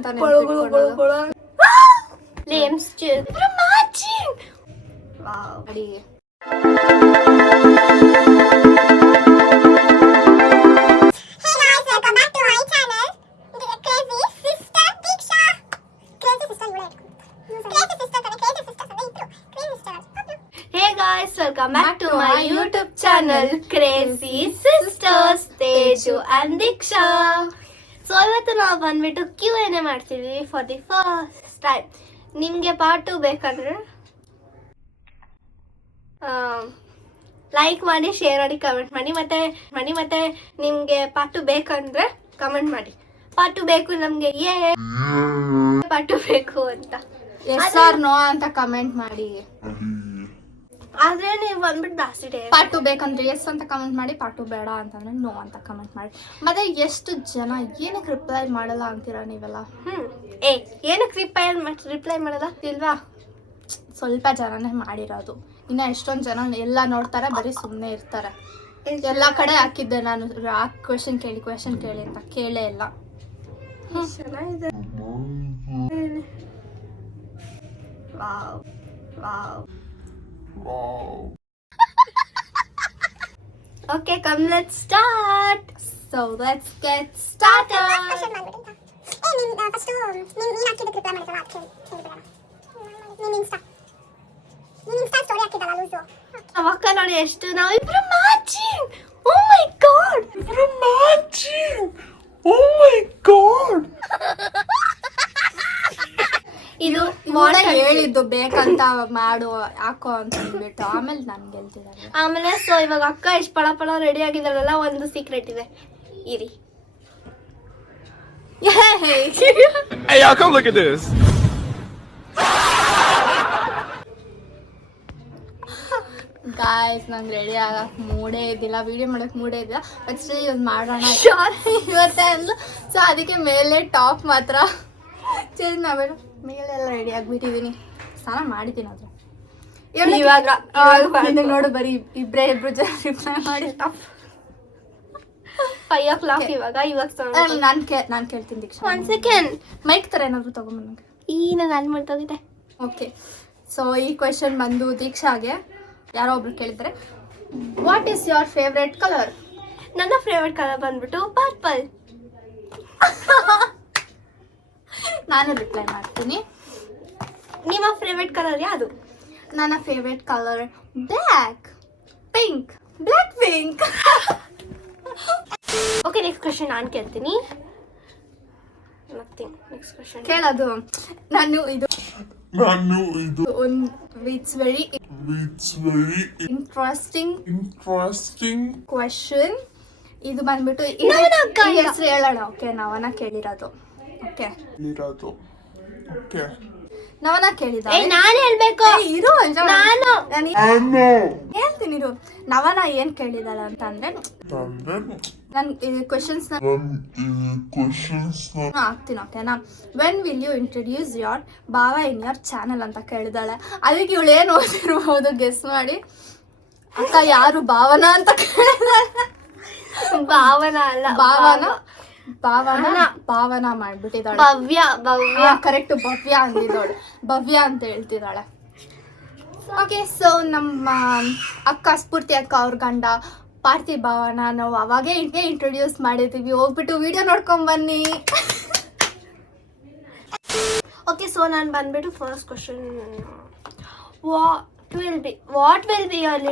Flames from matching. Wow. Ready. Welcome back to my YouTube channel, Crazy Sisters, Teju and Diksha. So ಇವತ್ತು ನಾವು ಬಂದ್ಬಿಟ್ಟು Q&A ಮಾಡ್ತಿದ್ವಿ for the first time. ನಿಮಗೆ part 2 ಬೇಕಂದ್ರೆ like ಮಾಡಿ, share ಮಾಡಿ, comment ಮಾಡಿ. ಮತ್ತೆ ನಿಮಗೆ ಪಾರ್ಟ್ 2 ಬೇಕಂದ್ರೆ ಕಮೆಂಟ್ ಮಾಡಿ. ಪಾರ್ಟ್ 2 ಬೇಕು ನಮಗೆ, ಪಾರ್ಟ್ 2 ಬೇಕು ಅಂತ, ಎಸ್ ಆರ್ ನೋ ಅಂತ ಕಮೆಂಟ್ ಮಾಡಿ. ಆದ್ರೆ ನೀವು ಬಂದ್ಬಿಟ್ಟು ಜಾಸ್ತಿ ಪಾರ್ಟ್ 2 ಬೇಕಂದ್ರೆ ಎಸ್ ಅಂತ ಕಮೆಂಟ್ ಮಾಡಿ, ಪಾರ್ಟ್ 2 ಬೇಡ ಅಂತಂದ್ರೆ ನೋ ಅಂತ ಕಮೆಂಟ್ ಮಾಡಿ. ಮತ್ತೆ ಎಷ್ಟು ಜನ ಏನಕ್ಕೆ ರಿಪ್ಲೈ ಮಾಡಲ್ಲ ಅಂತೀರಾ ನೀವೆಲ್ಲ? ಏನಕ್ಕೆ ರಿಪ್ಲೈ ಮಾಡಲ್ಲ ಇಲ್ವಾ? ಸ್ವಲ್ಪ ಜನನೇ ಮಾಡಿರೋದು, ಇನ್ನ ಎಷ್ಟೊಂದು ಜನ ಎಲ್ಲ ನೋಡ್ತಾರೆ, ಬರೀ ಸುಮ್ಮನೆ ಇರ್ತಾರೆ. ಎಲ್ಲ ಕಡೆ ಹಾಕಿದ್ದೆ ನಾನು, ಕ್ವೆಶನ್ ಕೇಳಿ ಅಂತ, ಕೇಳೇ ಇಲ್ಲ. ಚೆನ್ನಾಗಿದೆ. Wow. Okay, come, let's start. So let's get started. ಅವಕ್ಕ ನೋಡಿ ಎಷ್ಟು ನಾವಿಬ್ರು ಮ್ಯಾಚಿಂಗ್. Oh my god. ಇದು ಹೇಳಿದ್ದು ಬೇಕಂತ ಮಾಡು ಹಾಕೋ ಅಂತ ಅಂದ್ಬಿಟ್ಟು ಆಮೇಲೆ ನಾನು ಗೆಲ್ತಿದ್ದಾರೆ. ಆಮೇಲೆ ಸೊ ಇವಾಗ ಅಕ್ಕ ಎಷ್ಟು ಪಳ ರೆಡಿ ಆಗಿದ್ದಾಳಲ್ಲ, ಒಂದು ಸೀಕ್ರೆಟ್ ಇದೆ, ಇರಿ. Hey y'all, come look at this. Guys, ನಂಗೆ ರೆಡಿ ಆಗಕ್ಕೆ ಮೂಡೇ ಇದ್ದಿಲ್ಲ, ವಿಡಿಯೋ ಮಾಡೋಕ್ಕೆ ಮೂಡೇ ಇದ್ದಿಲ್ಲ. ಆ್ಯಕ್ಚುಲಿ ಇದು ಮಾಡೋಣ ಇವತ್ತೇ ಅಂದ್ಲು. ಸೊ ಅದಕ್ಕೆ ಮೇಲೆ ಟಾಪ್ ಮಾತ್ರ ಚೇಂಜ್ ಮಾಡಬೇಡ, ಮೇಲೆಲ್ಲ ರೆಡಿ ಆಗಿಬಿಟ್ಟಿದ್ದೀನಿ. ಸ್ನಾನ ಮಾಡಿದ್ದೀನಿ. ಆದ್ರೆ ಇವಾಗ ನೋಡು, ಬರೀ ಇಬ್ರು ಜನ ರಿಪ್ಲೈ ಮಾಡಿ. 5 o'clock ಇವಾಗ ನಾನು ಕೇಳ್ತೀನಿ ದೀಕ್ಷಾ. 1 second. ಮೈಕ್ ಥರ ಏನಾದರೂ ತೊಗೊಂಬಂದಂಗೆ. ನಾನು ಅಲ್ಲಿ ಮಾಡ್ತೋಗಿದೆ. ಓಕೆ, ಸೊ ಈ ಕ್ವೆಶನ್ ಬಂದು ದೀಕ್ಷಾಗೆ ಯಾರೋ ಒಬ್ರು ಕೇಳಿದ್ದಾರೆ, what is your favourite colour? ನನ್ನ ಫೇವ್ರೆಟ್ ಕಲರ್ ಬಂದ್ಬಿಟ್ಟು ಪರ್ಪಲ್. ನಾನು ರಿಪ್ಲೈ ಮಾಡ್ತೀನಿ. ನಿಮ್ಮ ಫೇವ್ರೆಟ್ ಕಲರ್ ಯಾವುದು? ನನ್ನ favourite colour black pink. Okay, next question ನಾನು ಕೇಳ್ತೀನಿ. ನೆಕ್ಸ್ಟ್ ಕ್ವೆಶ್ಚನ್ ಕೇಳೋದು ನಾನು ಇದು ಇಟ್ಸ್ ವೆರಿ ಇಂಟ್ರೆಸ್ಟಿಂಗ್ ಕ್ವೆಶ್ಚನ್. ಇದು ಬಂದ್ಬಿಟ್ಟು ಹೆಸರು ಹೇಳೋಣ. ಓಕೆ, ನವನ ಕೇಳಿರೋದು. ಓಕೆ, ನವನ ಕೇಳಿದ. ನಾನು ಹೇಳ್ಬೇಕು. ಇರು, ನಾನು ಹೇಳ್ತೀನಿ ಇರು. ನವನ ಏನ್ ಕೇಳಿದಾಳೆ ಅಂತ ಅಂದ್ರೆ, ನಾನು ಕ್ವೆಶನ್ಸ್ ಹಾಕ್ತೀನಿ. ಓಕೆನಾ? When will you introduce your ಭಾವ ಇನ್ ಯೋರ್ ಚಾನಲ್ ಅಂತ ಕೇಳಿದಾಳೆ. ಅದಕ್ಕೆ ಇವಳು ಏನು ಓದಿರ್ಬೋದು ಗೆಸ್ ಮಾಡಿ. ಅಕ್ಕ ಯಾರು ಭಾವನಾ ಅಂತ ಕೇಳಿದಾಳೆ. ಭಾವನಾ ಅಲ್ಲ, ಭಾವನಾ ಮಾಡ್ಬಿಟ್ಟಿದ್ದಾಳೆ. ಭವ್ಯ ಕರೆಕ್ಟ್, ಭವ್ಯ ಅಂದಿದ್ದಾಳೆ. ಭವ್ಯ ಅಂತ ಹೇಳ್ತಿದ್ದಾಳೆ. ಓಕೆ, ಸೊ ನಮ್ಮ ಅಕ್ಕ ಸ್ಫೂರ್ತಿ ಅಕ್ಕ ಅವ್ರ ಗಂಡ ಪಾರ್ಥಿ ಭಾವನ ನಾವು ಅವಾಗೇ ಇಂಟ್ರೊಡ್ಯೂಸ್ ಮಾಡಿದ್ದೀವಿ. ಹೋಗ್ಬಿಟ್ಟು ವಿಡಿಯೋ ನೋಡ್ಕೊಂಡ್ ಬನ್ನಿ. ಓಕೆ, ಸೊ ನಾನು ಬಂದ್ಬಿಟ್ಟು first question, what will be your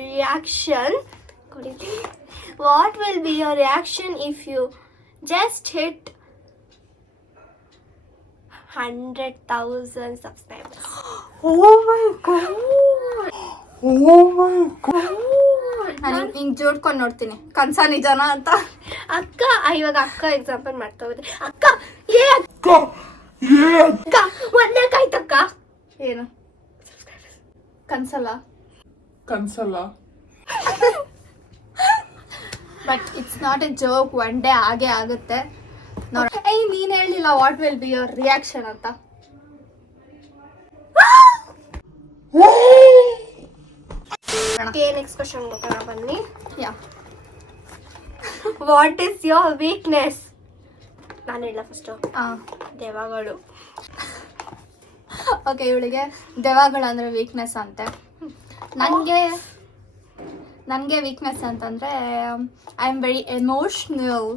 reaction? What will be your reaction if you just hit 100,000 subscribers? Oh my god. ನಾನು ಹಿಂಗ್ ಜೋಡ್ಕೊಂಡು ನೋಡ್ತೀನಿ ಕನ್ಸ ನಿಜಾನ ಅಂತ. ಅಕ್ಕ ಇವಾಗ ಅಕ್ಕ ಎಕ್ಸಾಂಪಲ್ ಮಾಡ್ತಾ ಹೋದ್ರೆ, ಅಕ್ಕ ಒಂದೇಕಾಯ್ತಕ್ಕ. ಏನು ಕನ್ಸಲ್ಲ? But it's not a joke. One day ಹಾಗೆ ಆಗುತ್ತೆ. ನೀನ್ ಹೇಳಿಲ್ಲ what will be your reaction ಅಂತ. ನೆಕ್ಸ್ಟ್ ಕ್ವಶನ್ ಬನ್ನಿ. What is your weakness? ನಾನು ಹೇಳ ಫಸ್ಟು ಹಾಂ ದೆವ್ವಗಳು. ಓಕೆ, ಇವಳಿಗೆ ದೆವ್ವಗಳು ಅಂದರೆ ವೀಕ್ನೆಸ್ ಅಂತೆ. ನನಗೆ ವೀಕ್ನೆಸ್ ಅಂತಂದರೆ ಐ ಆಮ್ ವೆರಿ ಎಮೋಷ್ನಲ್.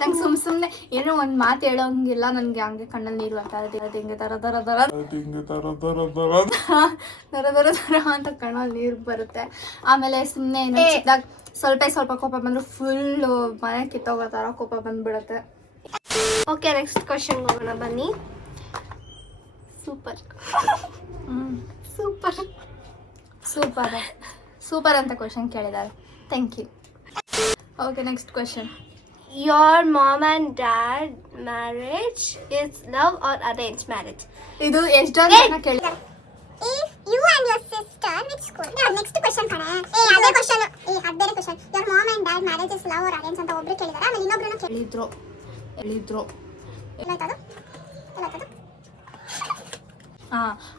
ನಂಗೆ ಸುಮ್ಮನೆ ಏನೋ ಒಂದು ಮಾತು ಹೇಳೋಂಗಿಲ್ಲ, ನನಗೆ ಹಂಗೆ ಕಣ್ಣಲ್ಲಿ ನೀರು ಅಂತ ಹಿಂಗೆ ದರ ದರ ದರ ದರ ದರ ದರ ಅಂತ ಕಣ್ಣಲ್ಲಿ ನೀರು ಬರುತ್ತೆ. ಆಮೇಲೆ ಸುಮ್ಮನೆ ಏನೋ ಚಿಕ್ಕದಾಗ ಸ್ವಲ್ಪ ಕೋಪ ಬಂದರೂ ಫುಲ್ಲು ಮನೆ ಕಿತ್ತೋಗೋ ಥರ ಕೋಪ ಬಂದುಬಿಡುತ್ತೆ. ಓಕೆ, ನೆಕ್ಸ್ಟ್ ಕ್ವಶನ್ ಹೋಗೋಣ ಬನ್ನಿ. ಸೂಪರ್ ಸೂಪರ್ ಸೂಪರ್ ಸೂಪರ್ ಅಂತ ಕ್ವಶನ್ ಕೇಳಿದ್ದಾರೆ. Thank you. Okay, next question. Your mom and dad marriage is love or arrange marriage? ಇದು ಎಷ್ಟು ಜನ ಕೇಳಿ. If you and your sister, which school? Yeah, next question ಕಣೆ. ಅದೇ question. ಬೇರೆ question. Your mom and dad marriage is love or arrange ಅಂತ ಒಬ್ರು ಕೇಳಿದಾರೆ, ಆಮೇಲೆ ಇನ್ನೊಬ್ರನ್ನ ಹೇಳಿದ್ರು. ಎಲ್ಲಾಯ್ತದು?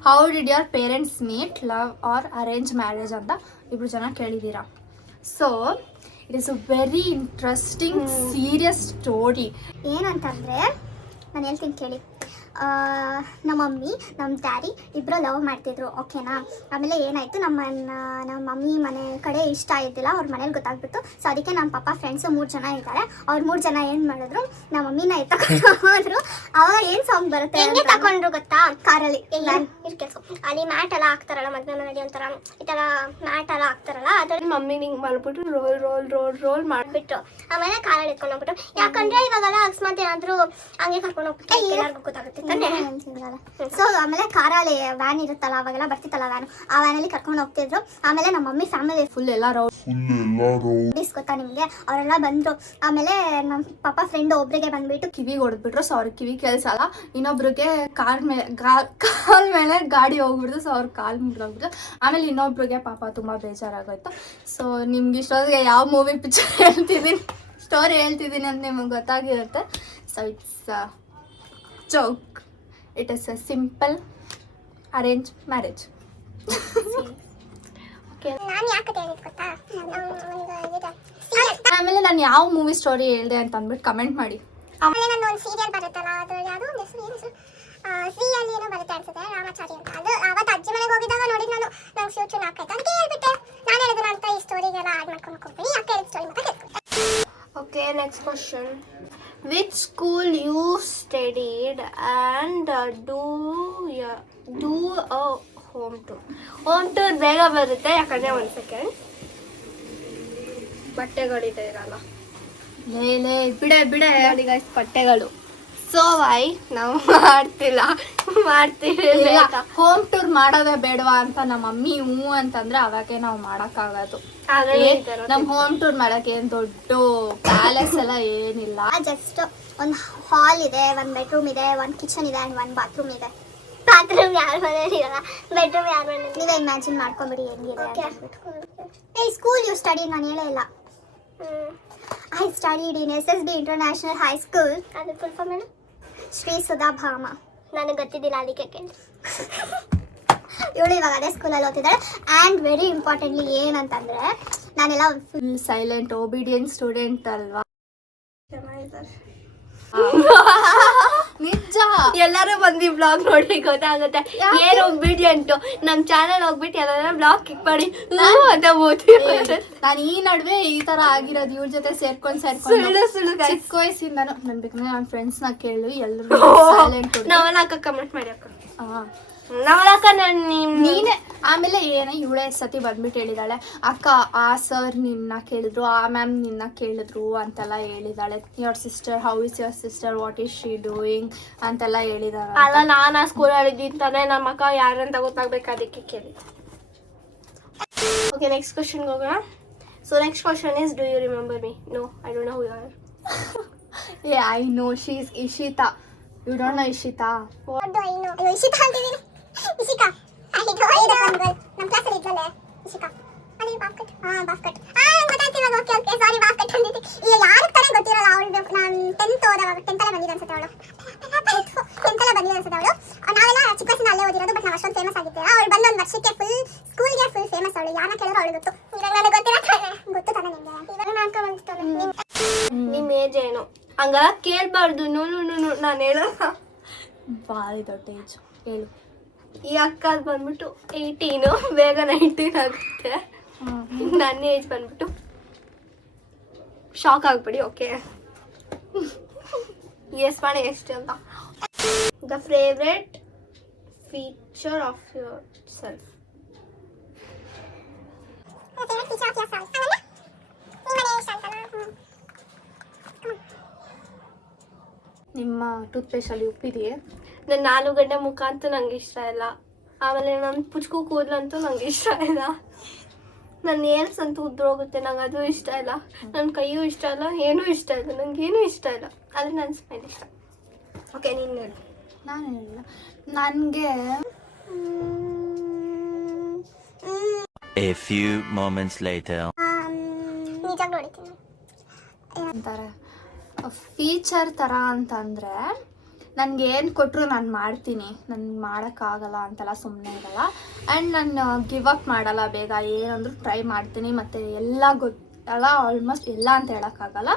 How did your parents meet, love or arrange marriage ಅಂತ ಇಬ್ರು ಜನ ಕೇಳಿದ್ದೀರಾ. So it is a very interesting serious story. ಏನಂತಂದರೆ ನಾನು ಹೇಳ್ತೀನಿ ಕೇಳಿ. ನಮ್ಮ ಮಮ್ಮಿ ನಮ್ಮ ಡ್ಯಾಡಿ ಇಬ್ಬರು ಲವ್ ಮಾಡ್ತಿದ್ರು, ಓಕೆನಾ. ಆಮೇಲೆ ಏನಾಯಿತು, ನಮ್ಮ ಮಮ್ಮಿ ಮನೆ ಕಡೆ ಇಷ್ಟ ಇದ್ದಿಲ್ಲ, ಅವ್ರ ಮನೇಲಿ ಗೊತ್ತಾಗ್ಬಿಟ್ಟು. ಸೊ ಅದಕ್ಕೆ ನಮ್ಮ ಪಪ್ಪ ಫ್ರೆಂಡ್ಸು 3 ಜನ ಇದ್ದಾರೆ. ಅವ್ರು 3 ಜನ ಏನು ಮಾಡಿದ್ರು, ನಮ್ಮ ಮಮ್ಮಿನ ಎತ್ಕೊಂಡು ಅವಾಗ ಏನು ಸಾಂಗ್ ಬರುತ್ತೆ ಹೆಂಗೆ ತಗೊಂಡ್ರು ಗೊತ್ತಾ? ಕಾರಲ್ಲಿ ಇರ್ಬೇಕು ಅಲ್ಲಿ ಮ್ಯಾಟ್ ಎಲ್ಲ ಹಾಕ್ತಾರಲ್ಲ, ಮದುವೆ ಮನೆಯಲ್ಲಿ ಒಂಥರ ಈ ಥರ ಮ್ಯಾಟ್ ಎಲ್ಲ ಹಾಕ್ತಾರಲ್ಲ, ಅದ್ರಲ್ಲಿ ಮಮ್ಮಿ ನಿಂಗೆ ಮಾಡ್ಬಿಟ್ಟು ರೋಲ್ ಮಾಡಿಬಿಟ್ಟು ಆಮೇಲೆ ಕಾರಲ್ಲಿ ಎತ್ಕೊಂಡು ಹೋಗ್ಬಿಟ್ಟು. ಯಾಕಂದ್ರೆ ಇವಾಗೆಲ್ಲ ಅಕಸ್ಮಾತ್ ಏನಾದರೂ ಹಂಗೆ ಕರ್ಕೊಂಡು ಹೋಗ್ಬಿಟ್ಟು ಎಲ್ಲರಿಗೂ ಗೊತ್ತಾಗುತ್ತೆ. ಸೊ ಆಮೇಲೆ ಕಾರಲ್ಲಿ ವ್ಯಾನ್ ಇರುತ್ತಲ್ಲ, ಅವಾಗೆಲ್ಲ ಬರ್ತಿತ್ತಲ್ಲ ವ್ಯಾನ್, ಆ ವ್ಯಾನಲ್ಲಿ ಕರ್ಕೊಂಡು ಹೋಗ್ತಿದ್ರು. ಆಮೇಲೆ ನಮ್ಮ ಮಮ್ಮಿ ಫ್ಯಾಮಿಲಿ ಫುಲ್ ಎಲ್ಲ ರೌಡೀಸ್ ಗೊತ್ತಾ ನಿಮಗೆ, ಅವರೆಲ್ಲ ಬಂದರು. ಆಮೇಲೆ ನಮ್ಮ ಪಾಪ ಫ್ರೆಂಡ್ ಒಬ್ರಿಗೆ ಬಂದ್ಬಿಟ್ಟು ಕಿವಿಗೆ ಹೊಡೆದ್ಬಿಟ್ರು. ಸೊ ಅವ್ರಿಗೆ ಕಿವಿ ಕೇಳಿಸಲ್ಲ. ಇನ್ನೊಬ್ರಿಗೆ ಕಾಲ್ ಮೇಲೆ ಗಾಡಿ ಹೋಗ್ಬಿಡ್ತು. ಸೊ ಅವ್ರ ಕಾಲ್ ಮುಗ್ದೋಗ್ಬಿಟ್ಟು. ಆಮೇಲೆ ಇನ್ನೊಬ್ರಿಗೆ ಪಾಪ ತುಂಬ ಬೇಜಾರಾಗೋಯ್ತು. ಸೊ ನಿಮ್ಗೆ ಇಷ್ಟೊತ್ತಿಗೆ ಯಾವ ಮೂವಿ ಪಿಕ್ಚರ್ ಸ್ಟೋರಿ ಹೇಳ್ತಿದ್ದೀನಿ ಅಂತ ನಿಮಗೆ ಗೊತ್ತಾಗಿರುತ್ತೆ. So it's joke. It is a simple arranged marriage. ನಾನು ಯಾಕೆ ಹೇಳಿದ್ ಗೊತ್ತಾ, ಆಮೇಲೆ ನಾನು ಯಾವ ಮೂವಿ ಸ್ಟೋರಿ ಹೇಳಿದೆ ಅಂತ ಅಂದ್ಬಿಟ್ಟು ಕಮೆಂಟ್ ಮಾಡಿ. ಆಮೇಲೆ ನಾನು ಒಂದು ಸೀರಿಯಲ್ ಬರುತ್ತಲ್ಲ, ಅದು ಯಾವುದೋ ಒಂದು ಹೆಸರು ಸೀರಿಯಲ್ ಏನೋ ಬರುತ್ತೆ ಅನ್ಸುತ್ತೆ, ರಾಮಾಚಾರಿ ಅಂತ. ಅದು ಅವತ್ತು ಅಜ್ಜಿ ಮನೆಗೆ ಹೋಗಿದ್ದಾಗ ನೋಡಿದ್ ನಾನು. ನಂಗೆ ಫ್ಯೂಚರ್ ಆಗ್ತಾಯಿತ್ತು, ಅದಕ್ಕೆ ಹೇಳ್ಬಿಟ್ಟೆ. ನಾನು ಹೇಳಿದ್ರು ಅಂತ ಈ ಸ್ಟೋರಿಗೆಲ್ಲ ಆ್ಯಡ್ ಮಾಡ್ಕೊಂಡು ಹೋಗ್ತೀನಿ. ಯಾಕೆ ಹೇಳಿದ ಸ್ಟೋರಿ ಮತ್ತೆ ಕೇಳ್ತೀನಿ. Okay, next question. Which school you studied and do a home tour? Home tour ಬೇಗ ಬರುತ್ತೆ, ಯಾಕಂದರೆ 1 ಸೆಕೆಂಡ್ ಬಟ್ಟೆಗಳಿದೆ ಇರಲ್ಲ. ಲೇ ಬಿಡೆ ಗಾಯ್ಸ್ ಬಟ್ಟೆಗಳು. ಸೊ ವೈ ನಾವು ಮಾಡ್ತೀವಿ. ಹೋಮ್ ಟೂರ್ ಮಾಡೋದೇ ಬೇಡವಾ ಅಂತ ನಮ್ಮ ಮಮ್ಮಿ ಹ್ಞೂ ಅಂತಂದ್ರೆ ಅವಾಗೆ ನಾವು ಮಾಡೋಕ್ಕಾಗೋದು. ನಮ್ಮ ಹೋಮ್ ಟೂರ್ ಮಾಡಕ್ಕೆ ಏನು ದೊಡ್ಡ ಪ್ಯಾಲೇಸ್ ಎಲ್ಲ ಏನಿಲ್ಲ. ಜಸ್ಟ್ ಒಂದು ಹಾಲ್ ಇದೆ, 1 ಬೆಡ್ರೂಮ್ ಇದೆ, 1 ಕಿಚನ್ ಇದೆ ಆ್ಯಂಡ್ 1 ಬಾತ್ರೂಮ್ ಇದೆ. ಬಾತ್ರೂಮ್ ಯಾರ ಮನೇಲಿ ಇರಲ್ಲ, ಬೆಡ್ರೂಮ್ ಯಾರ ಮನೇಲಿ. ನೀವೇ ಇಮ್ಯಾಜಿನ್ ಮಾಡ್ಕೊಂಬಿಡಿ ಹೆಂಗಿದೆ. ಸ್ಕೂಲ್ ಯು ಸ್ಟಡಿ ನಾನು ಹೇಳೇ ಇಲ್ಲ. I studied in SSB international high school. ಅದು ಫುಲ್ ಫಾರ್ಮ್ ಏನು? ಶ್ರೀ ಸುಧಾ ಭಾಮ. ನನಗೆ ಗೊತ್ತಿದ್ದಿಲ್ಲ, ಅದಕ್ಕೆ ಕೇಳಿ. ಇವಳು ಇವಾಗ ಅದೇ ಸ್ಕೂಲಲ್ಲಿ ಓದ್ತಿದ್ದಾಳೆ. ಆ್ಯಂಡ್ ವೆರಿ ಇಂಪಾರ್ಟೆಂಟ್ಲಿ ಏನಂತಂದರೆ, ನಾನೆಲ್ಲ ಫುಲ್ ಸೈಲೆಂಟ್ ಒಬಿಡಿಯಂಟ್ ಸ್ಟೂಡೆಂಟ್ ಅಲ್ವಾ. ನಿಜ, ಎಲ್ಲರೂ ಬಂದು ಬ್ಲಾಗ್ ನೋಡಿ ಗೊತ್ತಾಗುತ್ತೆ ಏನು ಒಬಿಡಿಯಂಟು. ನಮ್ಮ ಚಾನಲ್ ಹೋಗ್ಬಿಟ್ಟು ಎಲ್ಲ ಬ್ಲಾಗ್ ಕ್ಲಿಕ್ ಮಾಡಿ ಅಂತ ಓದ್ತೀನಿ. ನಾನು ಈ ನಡುವೆ ಈ ತರ ಆಗಿರೋದು ಇವ್ರ ಜೊತೆ ಸೇರ್ಕೊಂಡು ಸುಳ್ಳು ಚಿಕ್ಕ ವಯಸ್ಸಿಂದಾನು. ನನ್ ಬೇಕಾದ್ರೆ ನನ್ನ ಫ್ರೆಂಡ್ಸ್ನ ಕೇಳು, ಎಲ್ಲರೂ ಸೈಲೆಂಟ್. ನಾವಲ್ಲ ಕಮೆಂಟ್ ಮಾಡಿ ಅಕ್ಕ, ನಾವಲ್ಲಕ್ಕ ನೀನೆ. ಆಮೇಲೆ ಇವಳೇ ಸತಿ ಬಂದ್ಬಿಟ್ಟು ಹೇಳಿದಾಳೆ, ಅಕ್ಕ ಆ ಸರ್ ನಿನ್ನ ಕೇಳಿದ್ರು, ಆ ಮ್ಯಾಮ್ ನಿನ್ನ ಕೇಳಿದ್ರು ಅಂತೆಲ್ಲ ಹೇಳಿದಾಳೆ. Your sister, how is your sister, what is she doing ಅಂತೆಲ್ಲ ಹೇಳಿದಾಳೆ. ಅಲ್ಲ, ನಾನು ಆ ಸ್ಕೂಲಲ್ಲಿ ಇದ್ದಿದ್ದಾನೆ, ನಮ್ಮ ಅಕ್ಕ ಯಾರಂತ ಗೊತ್ತಾಗ್ಬೇಕು, ಅದಕ್ಕೆ ಕೇಳಿ. ಓಕೆ, ನೆಕ್ಸ್ಟ್ ಕ್ವಶನ್ಗೆ ಹೋಗೋಣ. So next question is, do you remember me? No, I don't know who you are. I know, she is Ishita. You don't know Ishita? Ishita ಅಂತಿದ್ದೀನಿ. ಇಶಿಕಾ ನಮ್ಮ ಕ್ಲಾಸಲ್ಲಿ ಇದ್ಲಲ್ಲೇ ಇಶಿಕಾ. ಅಲ್ಲಿ ಬಾಸ್ಕೆಟ್. ಬಾಸ್ಕೆಟ್ ಗೊತ್ತಾಯ್ತು ಇವಾಗ. ಓಕೆ ಸಾರಿ, ಬಾಸ್ಕೆಟ್ ಅಂದಿದ್ದೆ. ಈಗ ಯಾರಿಗೆ ತಾನೇ ಗೊತ್ತಿರಲ್ಲ. ಅವಳು ನಾನು 10th ಓದುವಾಗ 10th ಬಂದಿದ್ದೆ ಅನ್ಸುತ್ತೆ. ಅವಳು 10th ಬಂದಿದ್ದೆ ಅನ್ಸುತ್ತೆ. ಅವಳು ನಾವೆಲ್ಲ ಚಿಕ್ಕ ವಯಸ್ಸಿನ ಅಲ್ಲೇ ಓದಿರೋದು, ಬಟ್ ನಾವು ಅಷ್ಟೊಂದು ಫೇಮಸ್ ಆಗಿದ್ದೇವೆ. ಅವಳು ಬಂದು 1 ವರ್ಷಕ್ಕೆ ಫುಲ್ ಸ್ಕೂಲ್ಗೆ ಫುಲ್ ಫೇಮಸ್. ಅವಳು ಯಾರನ್ನ ಕೇಳಿದ್ರು ಅವಳು ಗೊತ್ತು. ಇವಾಗ ನನಗೆ ಗೊತ್ತಿಲ್ಲ, ಗೊತ್ತು ತಾನೆ ನಿಮಗೆ. ಇವಾಗ ನಾನು ಹಂಗೆಲ್ಲ ಕೇಳಬಾರ್ದು. ನಾನು ಹೇಳಲ್ಲ. ಭಾರಿ ದೊಡ್ಡ ಏಜ್. ಹೇಳು. ಈ ಅಕ್ಕ ಬಂದ್ಬಿಟ್ಟು 18, ಬೇಗ 19 ಆಗುತ್ತೆ. ನನ್ನ ಏಜ್ ಬಂದ್ಬಿಟ್ಟು ಶಾಕ್ ಆಗ್ಬಿಡಿ. ಓಕೆ, ಎಸ್ ಮಾಡಿ ಎಷ್ಟು ಅಂತ. The favourite feature of your self. ನಿಮ್ಮ ಟೂತ್ ಪೇಸ್ಟಲ್ಲಿ ಉಪ್ಪಿದೆಯೇ? ನನ್ನ 4 ಗಂಟೆ ಮುಖ ಅಂತೂ ನಂಗೆ ಇಷ್ಟ ಇಲ್ಲ. ಆಮೇಲೆ ನನ್ನ ಪುಚ್ಕು ಕೂದಲಂತೂ ನಂಗೆ ಇಷ್ಟ ಇಲ್ಲ. ನನ್ನ ನೇಲ್ಸ್ ಅಂತೂ ಉದ್ರೋಗುತ್ತೆ, ನಂಗೆ ಅದು ಇಷ್ಟ ಇಲ್ಲ. ನನ್ನ ಕೈಯೂ ಇಷ್ಟ ಇಲ್ಲ, ಏನೂ ಇಷ್ಟ ಇಲ್ಲ, ನನಗೇನು ಇಷ್ಟ ಇಲ್ಲ. ಆದರೆ ನನ್ನ ಸ್ಮೈಲ್ ಇಷ್ಟ. ಓಕೆ, ನೀನು ಹೇಳು. ನಾನು ಹೇಳಿಲ್ಲ. ನನಗೆ A few moments later. ನಿಜವಾಗ್ಲೂ ಹೊಡಿತೀನಿ. ಅಂತಾರೆ ಫೀಚರ್ ಥರ ಅಂತಂದರೆ ನನಗೆ ಏನು ಕೊಟ್ಟರು ನಾನು ಮಾಡ್ತೀನಿ, ನನಗೆ ಮಾಡೋಕ್ಕಾಗಲ್ಲ ಅಂತೆಲ್ಲ ಸುಮ್ಮನೆ ಇರಲ್ಲ. ಆ್ಯಂಡ್ ನಾನು ಗಿವ್ ಅಪ್ ಮಾಡಲ್ಲ ಬೇಗ. ಏನಂದ್ರೂ ಟ್ರೈ ಮಾಡ್ತೀನಿ. ಮತ್ತು ಎಲ್ಲ ಗೊತ್ತಲ್ಲ, ಆಲ್ಮೋಸ್ಟ್ ಎಲ್ಲ ಅಂತ ಹೇಳೋಕ್ಕಾಗಲ್ಲ.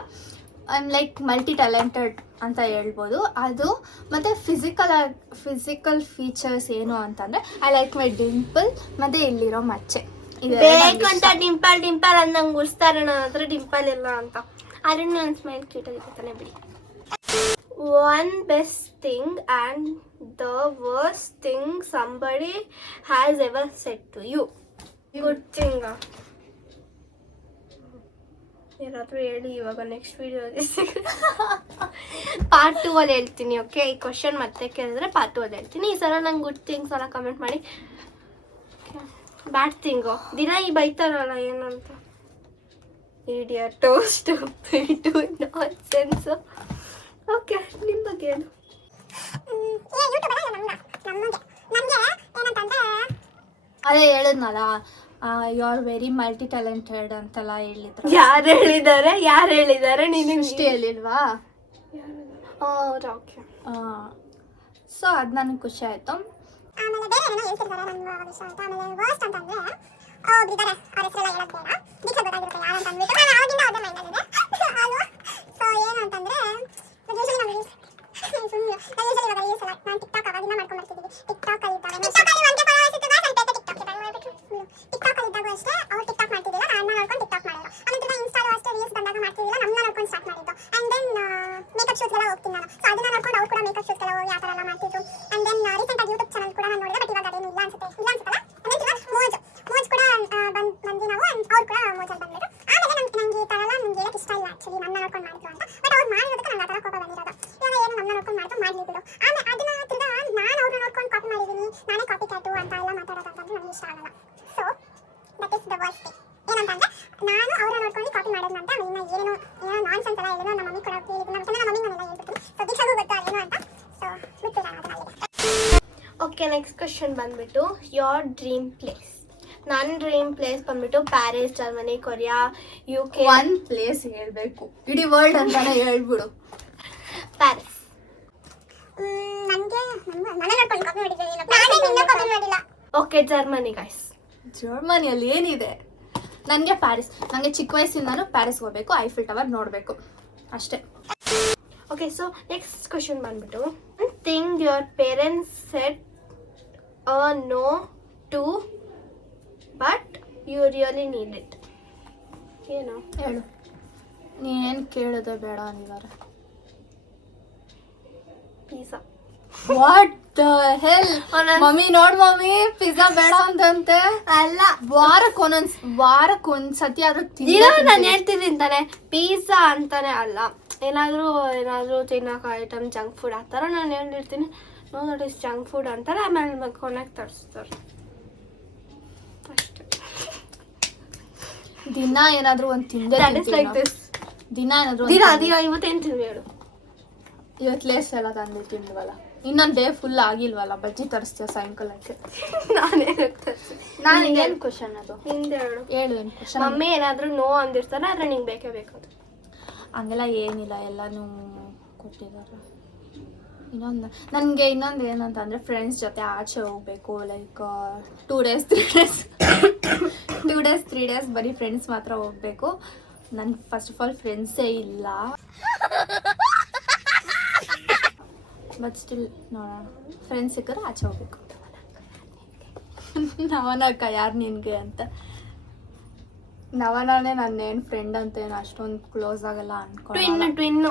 I am like multi talented ಅಂತ ಹೇಳ್ಬೋದು ಅದು. ಮತ್ತು ಫಿಸಿಕಲ್ ಫೀಚರ್ಸ್ ಏನು ಅಂತಂದರೆ ಐ ಲೈಕ್ ಮೈ ಡಿಂಪಲ್ ಮತ್ತು ಇಲ್ಲಿರೋ ಮಚ್ಚೆ. ಬೇಕಂತ ಡಿಂಪಲ್ ಅಂತ ನಂಗೆ ಉಳಿಸ್ತಾರೆ. ನನ್ನ ಹತ್ರ ಡಿಂಪಲ್ ಇಲ್ಲ ಅಂತ. ಆದರೆ ನನ್ನ ಸ್ಮೈಲ್ ಕ್ಯೂಟಾಗಿರ್ತಾನೆ ಬಿಡಿ. One best thing and the worst thing somebody has ever said to you. Good thing. ಯಾರಾದರೂ ಹೇಳಿ ಇವಾಗ ನೆಕ್ಸ್ಟ್ ವಿಡಿಯೋದಲ್ಲಿ ಪಾರ್ಟ್ 2 ಅಲ್ಲಿ ಹೇಳ್ತೀನಿ. ಓಕೆ, ಈ ಕ್ವಶನ್ ಮತ್ತೆ ಕೇಳಿದ್ರೆ ಪಾರ್ಟ್ 2 ಅಲ್ಲಿ ಹೇಳ್ತೀನಿ. ಈ ಸಲ ನಂಗೆ ಗುಡ್ ಥಿಂಗ್ಸ್ ಎಲ್ಲ ಕಮೆಂಟ್ ಮಾಡಿ. ಬ್ಯಾಡ್ ಥಿಂಗು ದಿನ ಈ ಬೈತಾರಲ್ಲ ಏನಂತ, ಇಡಿಯಟ್, ಸ್ಟೂಪಿಡ್, ನಾನ್ಸೆನ್ಸ್. ಓಕೆ, ನಿಮ್ಮ ಬಗ್ಗೆ ಏನು? ಅದೇ ಹೇಳಿದ್ನಲ್ಲ, you are very multi talented ಅಂತೆಲ್ಲ ಹೇಳಿದ್ರು. ಯಾರು ಹೇಳಿದ್ದಾರೆ? ನೀನು ಇಷ್ಟು ಹೇಳಿಲ್ವಾ? ಓಕೆ. ಸೊ ಅದು ನನಗೆ ಖುಷಿ ಆಯಿತು. ಆಮೇಲೆ ಬೇರೆ ಏನೋ ಹೇಳ್ತಿರ್ತಾರೆ ನನಗೆ ಅವಾಗ ಇಷ್ಟ ಆಯ್ತು. ಆಮೇಲೆ ವರ್ಸ್ಟ್ ಅಂತಂದ್ರೆ ಒಬ್ರಿದ್ದಾರೆ, ಅವ್ರ ಹೆಸರೆಲ್ಲ ಹೇಳೋದು ಬೇಡ, ದೀಕ್ಷಾ ಗೊತ್ತಾಗಿರುತ್ತೆ ಯಾರು ಅಂತ ಅಂದ್ಬಿಟ್ಟು ನಾನು ಆಗಿಂದ ಅವ್ರನ್ನ ಮೈಂಡಲ್ಲಿದೆ ಅಲ್ವಾ. ಸೊ ಏನಂತಂದ್ರೆ ಯೂಶಲಿ ನಮಗೆ ಸುಮ್ಮನೆ ಯೂಶಲಿ ಇವಾಗ ರೀಲ್ಸ್ ಎಲ್ಲ ನಾನು ಟಿಕ್ಟಾಕ್ ಅವಾಗಿಂದ ಮಾಡ್ಕೊಂಡು ಬರ್ತಿದ್ದೀವಿ. ಟಿಕ್ಟಾಕಲ್ಲಿ ಇದ್ದಾಗ ಟಿಕ್ಟಾಕಲ್ಲಿ ಇದ್ದಾಗ ಅಷ್ಟೇ ಅವ್ರು ಟಿಕ್ಟಾಕ್ ಮಾಡ್ತಿದ್ದಿಲ್ಲ, ನಾನು ನೋಡ್ಕೊಂಡು ಟಿಕ್ಟಾಕ್ ಮಾಡೋದು. ಆಮೇಲೆ ಇನ್ಸ್ಟಾಲು ಅಷ್ಟೇ ರೀಲ್ಸ್ ಬಂದಾಗ ಮಾಡ್ತಿದ್ದಿಲ್ಲ, ನಮ್ಮನ್ನ ನೋಡ್ಕೊಂಡು ಸ್ಟಾರ್ಟ್ ಮಾಡಿದ್ದು. ಆ್ಯಂಡ್ ದೆನ್ ಮೇಕಪ್ ಶೂಟ್ಗೆಲ್ಲ ಹೋಗ್ತೀನಿ ನಾನು. ಸೊ ಅದನ್ನ ನೋಡ್ಕೊಂಡು ಅವ್ರು ಕೂಡ ಮೇಕಪ್ ಶೂಟ್ಗೆಲ್ಲ ಹೋಗಿ ಆ ಥರ ಎಲ್ಲ ಮಾಡ್ತಿದ್ರು. ಆ್ಯಂಡ್ ದೆನ್ ರೀಸೆಂಟಾಗಿ ಯೂಟ್ಯೂಬ್ ಚಾನಲ್ ಕೂಡ ನಾನು ನೋಡಿದೆ, ಬಟ್ ಇವಾಗ ಅದೇನು ಇಲ್ಲ ಅನ್ಸುತ್ತಲ್ಲ. ಮೋಜ್ ಕೂಡ ಬಂದು ನಾವು ಅವ್ರು ಕೂಡ ಮೋಜಲ್ಲಿ ಬಂದ್ಬಿಟ್ಟು. ಆಮೇಲೆ ನಂಗೆ ಈ ಥರ ಎಲ್ಲ ನಂಗೆ ಹೇಳಕ್ಕೆ ಇಷ್ಟ ಇಲ್ಲ ಆ್ಯಕ್ಚುಲಿ, ನನ್ನ ನೋಡ್ಕೊಂಡು ಮಾಡಿದ್ರು ಅಂತ. ಬಟ್ ಅವ್ರು ಮಾಡಿರೋದಕ್ಕೆ ನಂಗೆ ಆ ಥರ ಕೋಪ ಬಂದಿರೋದು. ಇವಾಗ ಏನು ನನ್ನ ನೋಡ್ಕೊಂಡು ಮಾಡ್ತು ಮಾಡಲಿ ಬಿಡು. ಆಮೇಲೆ ಅದನ್ನ ತಿರ್ಗಾ ನಾನು ಅವ್ರನ್ನ ನೋಡ್ಕೊಂಡು ಕಾಪಿ ಮಾಡಿದ್ದೀನಿ, ನಾನೇ ಕಾಪಿ ಕ್ಯಾಟು ಅಂತ ಎಲ್ಲ ಮಾತಾಡೋದು ಅಂತಂದ್ರೆ ನನಗೆ ಇಷ್ಟ ಆಗಲ್ಲ. So that is the worst thing. ಏನಂತಂದ್ರೆ ನಾನು ಅವ್ರನ್ನ ನೋಡ್ಕೊಂಡು ಕಾಪಿ ಮಾಡೋದಂತ ಇನ್ನು ಏನೇನೋ ನಾನ್ಸೆನ್ಸ್ ಎಲ್ಲ ಹೇಳಿದ್ರು. ನಮ್ಮ ಮಮ್ಮಿ ಕೂಡ ಕೇಳಿದ್ರು, ನಮ್ಮ ಮಮ್ಮಿಗೆ ನಾನೆಲ್ಲ ಹೇಳ್ಬಿಡ್ತೀನಿ. ಸೊ ದೀಕ್ಷಾಗೂ ಗೊತ್ತು ಅದೇನು ಅಂತ. ಸೊ ಬಿಟ್ಟು ನಾನು ಅದನ್ನ. ಓಕೆ, ನೆಕ್ಸ್ಟ್ ಕ್ವಶನ್ ಬಂದ್ಬಿಟ್ಟು ಯೋರ್ ಡ್ರೀಮ್ ಪ್ಲೇಸ್. ನನ್ನ ಡ್ರೀಮ್ ಪ್ಲೇಸ್ ಬಂದ್ಬಿಟ್ಟು Paris, Germany, Korea, UK. One place ಹೇಳ್ಬೇಕು, ಇಡೀ ವರ್ಲ್ಡ್ ಅಂತಾನೆ ಹೇಳ್ಬಿಡು. ಪ್ಯಾರಿಸ್. ನನಗೆ ನನ್ನ ನೋಡ್ಕೊಂಡು ಕಾಪಿ ಮಾಡಿದ್ದೀನಿ, ನಾನೇ ನಿನ್ನ ಕಾಪಿ ಮಾಡಿಲ್ಲ. Okay, Germany guys. ಜರ್ಮನಿಯಲ್ಲಿ ಏನಿದೆ? ನನಗೆ ಪ್ಯಾರಿಸ್. ನನಗೆ ಚಿಕ್ಕ ವಯಸ್ಸಿಂದನೂ ಪ್ಯಾರಿಸ್ಗೆ ಹೋಗ್ಬೇಕು, ಐಫಿಲ್ ಟವರ್ ನೋಡಬೇಕು, ಅಷ್ಟೇ. ಓಕೆ, ಸೊ ನೆಕ್ಸ್ಟ್ ಕ್ವಶನ್ ಬಂದ್ಬಿಟ್ಟು thing your parents said no to but you really need it. ಏನು ಹೇಳು, ನೀನೇನು ಕೇಳೋದೇ ಬೇಡ ಅಂದಿದ್ದಾರೆ. Pizza. What the hell? Mummy ನೋಡ್ ಮಮ್ಮಿ, ಪಿಜ್ಜಾ ಬೇಡ ಅಂತಂತೆ. ಅಲ್ಲ, ವಾರಕ್ಕೊಂದ್ಸತಿ ಆದ್ರೂ ನಾನು ಹೇಳ್ತಿದ್ದೀನಿ ತಾನೆ, ಪಿಜ್ಜಾ ಅಂತಾನೆ ಅಲ್ಲ, ಏನಾದರೂ ತಿನ್ನೋಕೆ ಐಟಮ್ ಜಂಕ್ ಫುಡ್ ಆ ಥರ ನಾನು ಹೇಳಿರ್ತೀನಿ. No that is junk food ಅಂತಾರೆ, ಆಮೇಲೆ ಕೊನೆಗೆ ತರಿಸ್ತಾರೆ ಅಷ್ಟೇ. ದಿನ ಏನಾದ್ರೂ ಒಂದು ತಿಂದೆ ದಿನ ಏನಾದ್ರು ಇವತ್ತೇನು ತಿಂದ್ವಿ ಹೇಳು? ಇವತ್ತು ಲೇಸ್ ಎಲ್ಲ ತಂದು ತಿಂದ್ವಲ್ಲ, ಇನ್ನೊಂದು ಡೇ ಫುಲ್ ಆಗಿಲ್ವಲ್ಲ, ಬಜ್ಜಿ ತರಿಸ್ತೀವ ಸಾಯಂಕಾಲಕ್ಕೆ. ನಾನು ಏನು ಕ್ವಶನ್ ಅದು? ಹಿಂದೆ ಹೇಳು ಏನು ಕ್ವಶನ್? ಮಮ್ಮಿ ಏನಾದರೂ ನೋ ಅಂದಿರ್ತಾರೆ, ಆದರೆ ನಿಂಗೆ ಬೇಕೇ ಬೇಕದು. ಹಂಗೆಲ್ಲ ಏನಿಲ್ಲ, ಎಲ್ಲನೂ ಕೊಟ್ಟಿದ್ದಾರೆ. ನನಗೆ ಇನ್ನೊಂದು ಏನಂತಂದರೆ ಫ್ರೆಂಡ್ಸ್ ಜೊತೆ ಆಚೆ ಹೋಗಬೇಕು. ಲೈಕ್ 2 days 3 days ಬರೀ ಫ್ರೆಂಡ್ಸ್ ಮಾತ್ರ ಹೋಗಬೇಕು. ನನಗೆ ಫಸ್ಟ್ ಆಫ್ ಆಲ್ ಫ್ರೆಂಡ್ಸೇ ಇಲ್ಲ. ಬಟ್ ಸ್ಟಿಲ್ ನೋಡೋಣ, ಫ್ರೆಂಡ್ಸ್ ಸಿಕ್ಕರೆ ಆಚೆ ಹೋಗ್ಬೇಕು. ನವನಕ್ಕ ಯಾರು ನಿನಗೆ ಅಂತ. ನವನೇ ನನ್ನೇನು ಫ್ರೆಂಡ್ ಅಂತ ಏನು ಅಷ್ಟೊಂದು ಕ್ಲೋಸ್ ಆಗಲ್ಲ ಅನ್ಕೊಂಡು ಟ್ವಿನ್ನು